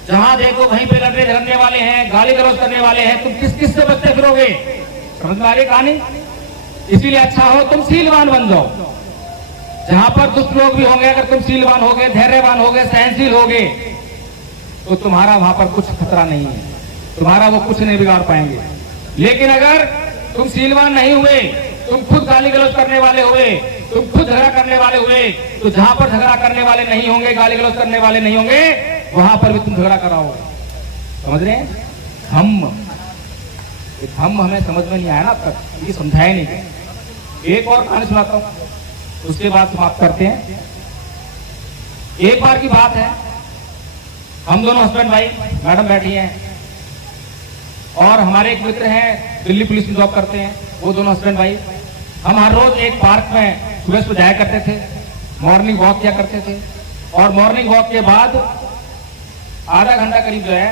जहां देखो वहीं पे लड़ने झगड़ने वाले हैं, गाली गलौज करने वाले हैं, तुम किस किस से बचते फिरोगे? समझ में आ रही कहानी? इसीलिए अच्छा हो तुम शीलवान बन जाओ। जहां पर दुष्ट लोग भी होंगे, अगर तुम शीलवान होगे, धैर्यवान होगे, सहनशील होगे, तो तुम्हारा वहां पर कुछ खतरा नहीं है, तुम्हारा वो कुछ नहीं बिगाड़ पाएंगे। लेकिन अगर तुम शीलवान नहीं हुए, तुम खुद गाली गलौज करने वाले हुए, तुम खुद झगड़ा करने वाले हुए, तो जहां पर झगड़ा करने वाले नहीं होंगे, गाली गलौज करने वाले नहीं होंगे, वहां पर भी तुम झगड़ा कराओगे। समझ रहे हैं? धम्म, ये धम्म हमें समझ में नहीं आया ना अब तक, ये समझाया नहीं गया। एक और कहानी सुनाता हूं, उसके बाद समाप्त करते हैं। एक बार की बात है, हम दोनों हस्बैंड वाइफ, मैडम बैठी हैं, और हमारे एक मित्र हैं दिल्ली पुलिस में जॉब करते हैं, वो दोनों हस्बैंड वाइफ। हम हर रोज एक पार्क में सुबह सुबह जाया करते थे, मॉर्निंग वॉक किया करते थे, और मॉर्निंग वॉक के बाद आधा घंटा करीब जो है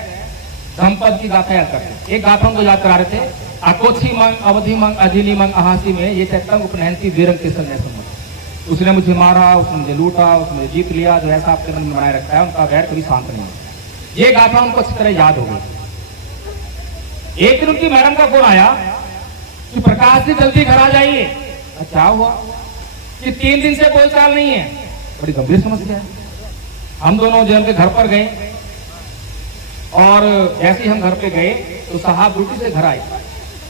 धम्मपद की गाथा याद करते। एक गाथा उनको याद करा रहे थे, अकोछी मंग अवधि मंग अजिली मंग अहासी में ये चैतंग उपनयंती वीरंग के संग संग। उसने मुझे मारा, उसने मुझे लूटा, उसने मुझे जीत लिया, जो ऐसा आपके मन में बनाए रखता है, उनका वैर कभी शांत नहीं है। ये गाथा उनको अच्छी तरह याद हो गई। एक दिन उनकी मैडम का फोन आया कि प्रकाश जी जल्दी घर आ जाइए। क्या हुआ? कि 3 दिन से बोलचाल नहीं है। बड़ी गंभीर समस्या है। हम दोनों जो उनके घर पर गए, और जैसे ही हम घर पे गए तो साहब ड्यूटी से घर आए,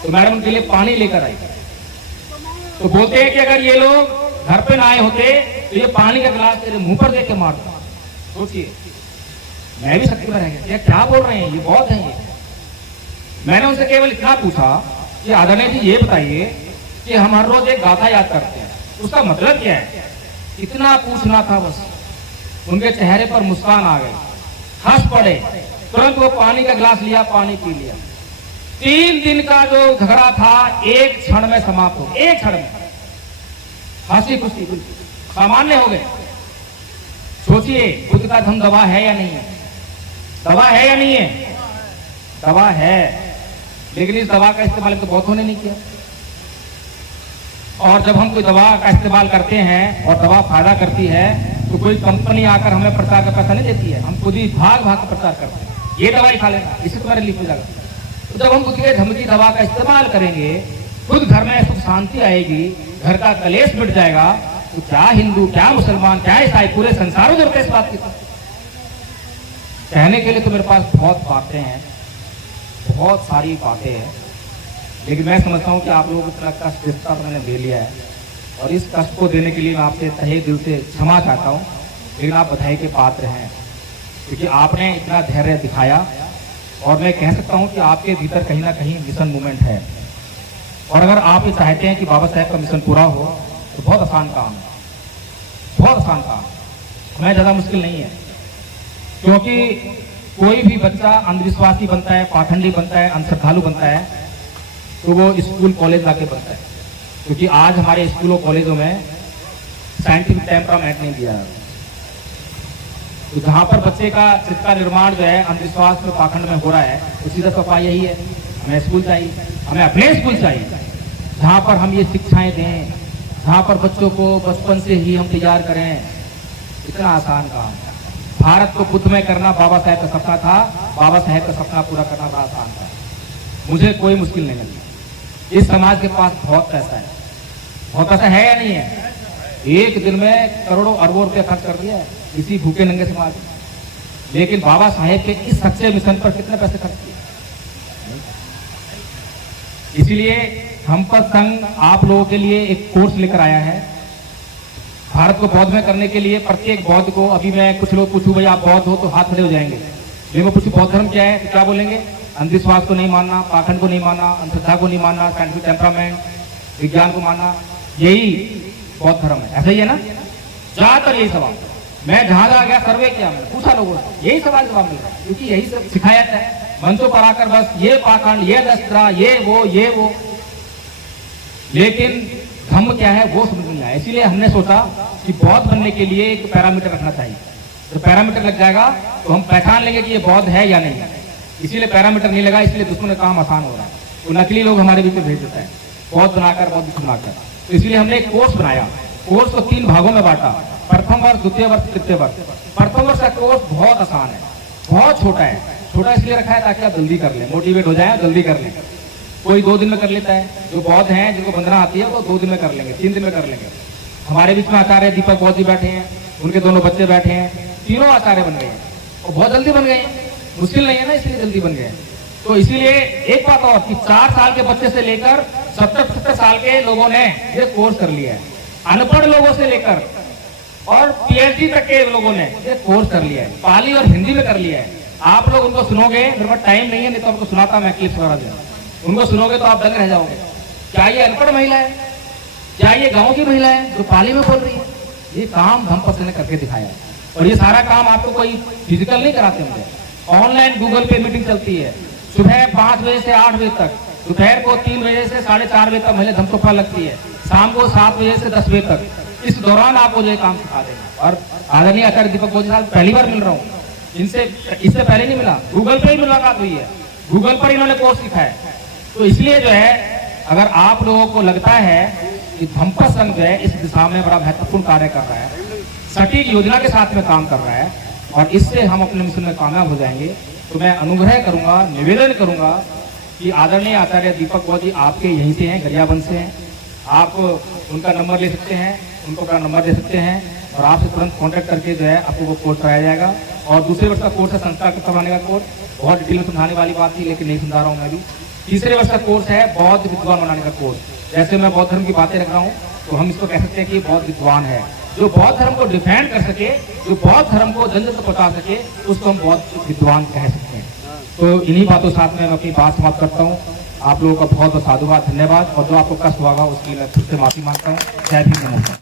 तो मैडम उनके लिए पानी लेकर आई। तो बोलते हैं कि अगर ये लोग घर पे ना आए होते तो ये पानी का गिलास तेरे मुंह पर देके मारता। सोचिए, मैं भी शक्ति में रह गया, क्या बोल रहे हैं, ये बहुत है ये। मैंने उनसे केवल इतना पूछा कि आदरणीय जी ये बताइए कि हम हर रोज एक गाथा याद करते हैं, उसका मतलब क्या है? इतना पूछना था बस। उनके चेहरे पर मुस्कान आ गई, हंस पड़े, तुरंत वो पानी का गिलास लिया, पानी पी लिया। 3 दिन का जो झगड़ा था एक क्षण में समाप्त हो, एक क्षण में हंसी खुशी सामान्य हो गए। सोचिए, खुद का धन दवा है या नहीं है? दवा है या नहीं है? दवा है, लेकिन इस दवा का इस्तेमाल तो बहुतों ने नहीं किया। और जब हम कोई दवा का इस्तेमाल करते हैं और दवा फायदा करती है तो कोई कंपनी आकर हमें प्रचार का पैसा नहीं देती है, हम खुद ही भाग भाग कर प्रचार करते हैं, ये दवाई खा लेना, इससे तुम्हारे रिलीफ हो जाएगा। तो जब हम खुद के धर्म की दवा का इस्तेमाल करेंगे, खुद घर में सुख शांति आएगी, घर का कलेश मिट जाएगा, तो क्या हिंदू, क्या मुसलमान, क्या ईसाई, पूरे संसार में जुड़ते इस बात की। कहने के लिए तो मेरे पास बहुत बातें हैं, बहुत सारी बातें हैं, लेकिन मैं समझता हूं कि आप लोगों को इतना कष्ट जितना मैंने दे लिया है, और इस कष्ट को देने के लिए मैं आपसे तहे दिल से क्षमा चाहता हूं। लेकिन आप बधाई के पात्र हैं, क्योंकि आपने इतना धैर्य दिखाया, और मैं कह सकता हूं कि आपके भीतर कहीं ना कहीं मिशन मूवमेंट है। और अगर आप ये चाहते हैं कि बाबा साहेब का मिशन पूरा हो तो बहुत आसान काम है, बहुत आसान काम, हमें ज़्यादा मुश्किल नहीं है। क्योंकि कोई भी बच्चा अंधविश्वासी बनता है, पाखंडी बनता है, अंधश्रद्धालु बनता है, तो वो स्कूल कॉलेज जाके बनता है। क्योंकि आज हमारे स्कूलों कॉलेजों में साइंटिफिक टेम्परामेंट नहीं दिया है। तो जहाँ पर बच्चे का चित्त का निर्माण जो है अंधविश्वास में, पाखंड में हो रहा है, तो सीधा सफा यही है, हमें स्कूल चाहिए, हमें अपने स्कूल चाहिए, जहाँ पर हम ये शिक्षाएं दें, जहाँ पर बच्चों को बचपन से ही हम तैयार करें। इतना आसान काम है। भारत को बुद्धमय करना बाबा साहेब का सपना था, बाबा साहेब का सपना पूरा करना बड़ा आसान था, मुझे कोई मुश्किल नहीं लगी। इस समाज के पास बहुत पैसा है, बहुत पैसा है या नहीं है? एक दिन में करोड़ों अरबों रुपये खर्च कर दिया है इसी भूखे नंगे समाज में, लेकिन बाबा साहेब के इस सच्चे मिशन पर कितने पैसे खर्च किए? इसीलिए हम पर संघ आप लोगों के लिए एक कोर्स लेकर आया है, भारत को बौद्धमय करने के लिए। प्रत्येक बौद्ध को, अभी मैं कुछ लोग पूछूं भाई आप बौद्ध हो तो हाथ खड़े हो जाएंगे, लेकिन पूछूं बौद्ध धर्म क्या है तो क्या बोलेंगे? अंधविश्वास को नहीं मानना, पाखंड को नहीं मानना, अंधश्रद्धा को नहीं मानना, साइंटिफिक टेम्परामेंट, विज्ञान को मानना, यही बौद्ध धर्म है। ऐसा ही है ना? ज्यादातर यही सवाल, मैं जहां जहां गया सर्वे किया, मैंने पूछा लोगों से, यही सवाल जवाब मिल रहा है, क्योंकि यही सब सिखाया जाता है मंचों पर आकर, बस ये पाखंड, ये दस्त्रा, ये वो। लेकिन धर्म क्या है वो समझ नहीं आया। इसीलिए हमने सोचा कि बौद्ध बनने के लिए एक पैरामीटर रखना चाहिए। तो पैरामीटर लग जाएगा तो हम पहचान लेंगे कि ये बौद्ध है या नहीं। इसीलिए पैरामीटर नहीं लगा, इसलिए दुश्मन का काम आसान हो रहा है, तो नकली लोग हमारे बीच में भेज देता है, बौद्ध बनाकर, बौद्ध बनाकर। तो इसलिए हमने एक कोर्स बनाया, कोर्स को 3 भागों में बांटा, प्रथम वर्ष, द्वितीय वर्ष, तृतीय वर्ष। प्रथम वर्ष का कोर्स बहुत आसान है, बहुत छोटा है। छोटा इसलिए रखा है ताकि आप जल्दी कर लें, मोटिवेट हो जाए, जल्दी कर लें। कोई 2 दिन में कर लेता है, जो बौद्ध हैं जिनको वंदना आती है वो 2 दिन में कर लेंगे, 3 दिन में कर लेंगे। हमारे बीच में आचार्य दीपक बौद्ध जी बैठे हैं, उनके दोनों बच्चे बैठे हैं, तीनों आचार्य बन गए हैं और बहुत जल्दी बन गए। मुश्किल नहीं है ना, इसलिए जल्दी बन गए। तो इसीलिए एक बात और कि 4 साल के बच्चे से लेकर 70-70 साल के लोगों ने ये कोर्स कर लिया है। अनपढ़ लोगों से लेकर और पीएचडी तक के लोगों ने ये कोर्स कर लिया है, पाली और हिंदी में कर लिया है। आप लोग उनको सुनोगे, मेरे पास टाइम नहीं है, नहीं तो आपको सुनाता मैं क्लिप्स वगैरह दूंगा। उनको सुनोगे तो आप दंग रह जाओगे। क्या ये अनपढ़ महिला है? क्या ये गांव की महिला है जो पाली में बोल रही है? ये काम धम्मपद ने करके दिखाया है। और ये सारा काम आपको कोई फिजिकल नहीं कराते मुझे, ऑनलाइन गूगल पे मीटिंग चलती है। सुबह 5 बजे से 8 बजे तक, दोपहर को 3 बजे से 4:30 बजे तक महिला धमकोपा लगती है, शाम को 7 बजे से 10 बजे तक। इस दौरान आपको जो काम सिखा देंगे। और आदरणीय आचार्य दीपक बोझ साहब पहली बार मिल रहा हूँ इनसे, इससे पहले नहीं मिला, गूगल पे ही मुलाकात हुई है, गूगल पर इन्होंने कोर्स सीखा है। तो इसलिए जो है अगर आप लोगों को लगता है कि धम्पा संघ जो है इस दिशा में बड़ा महत्वपूर्ण कार्य कर रहा है, सटीक योजना के साथ में काम कर रहा है और इससे हम अपने मिशन में कामयाब हो जाएंगे, तो मैं अनुग्रह करूंगा, निवेदन करूंगा कि आदरणीय आचार्य दीपक बोझ जी आपके यहीं से हैं, गरियाबंद से हैं, आप उनका नंबर ले सकते हैं, उनको अपना नंबर दे सकते हैं और आपसे तुरंत कॉन्टैक्ट करके जो है आपको वो कोर्स कराया जाएगा। और दूसरे वर्ष का कोर्स है संस्कार को करवाने का कोर्स, बहुत डिटेल में समझाने वाली बात थी लेकिन नहीं समझा रहा हूँ मैं अभी। तीसरे वर्ष का कोर्स है बौद्ध विद्वान बनाने का कोर्स। जैसे मैं बौद्ध धर्म की बातें रख रहा हूँ तो हम इसको कह सकते हैं कि बौद्ध विद्वान है, जो बौद्ध धर्म को डिफेंड कर सके, जो बौद्ध धर्म को जन जन तक पहुंचा सके, उसको हम बौद्ध विद्वान कह सकते हैं। तो इन्हीं बातों साथ में मैं अपनी बात समाप्त करता हूँ। आप लोगों का बहुत बहुत साधुवाद, धन्यवाद। और जो आपको कष्ट हुआ उसके लिए मैं फिर से माफी मांगता हूँ। जय भीम, नमस्कार।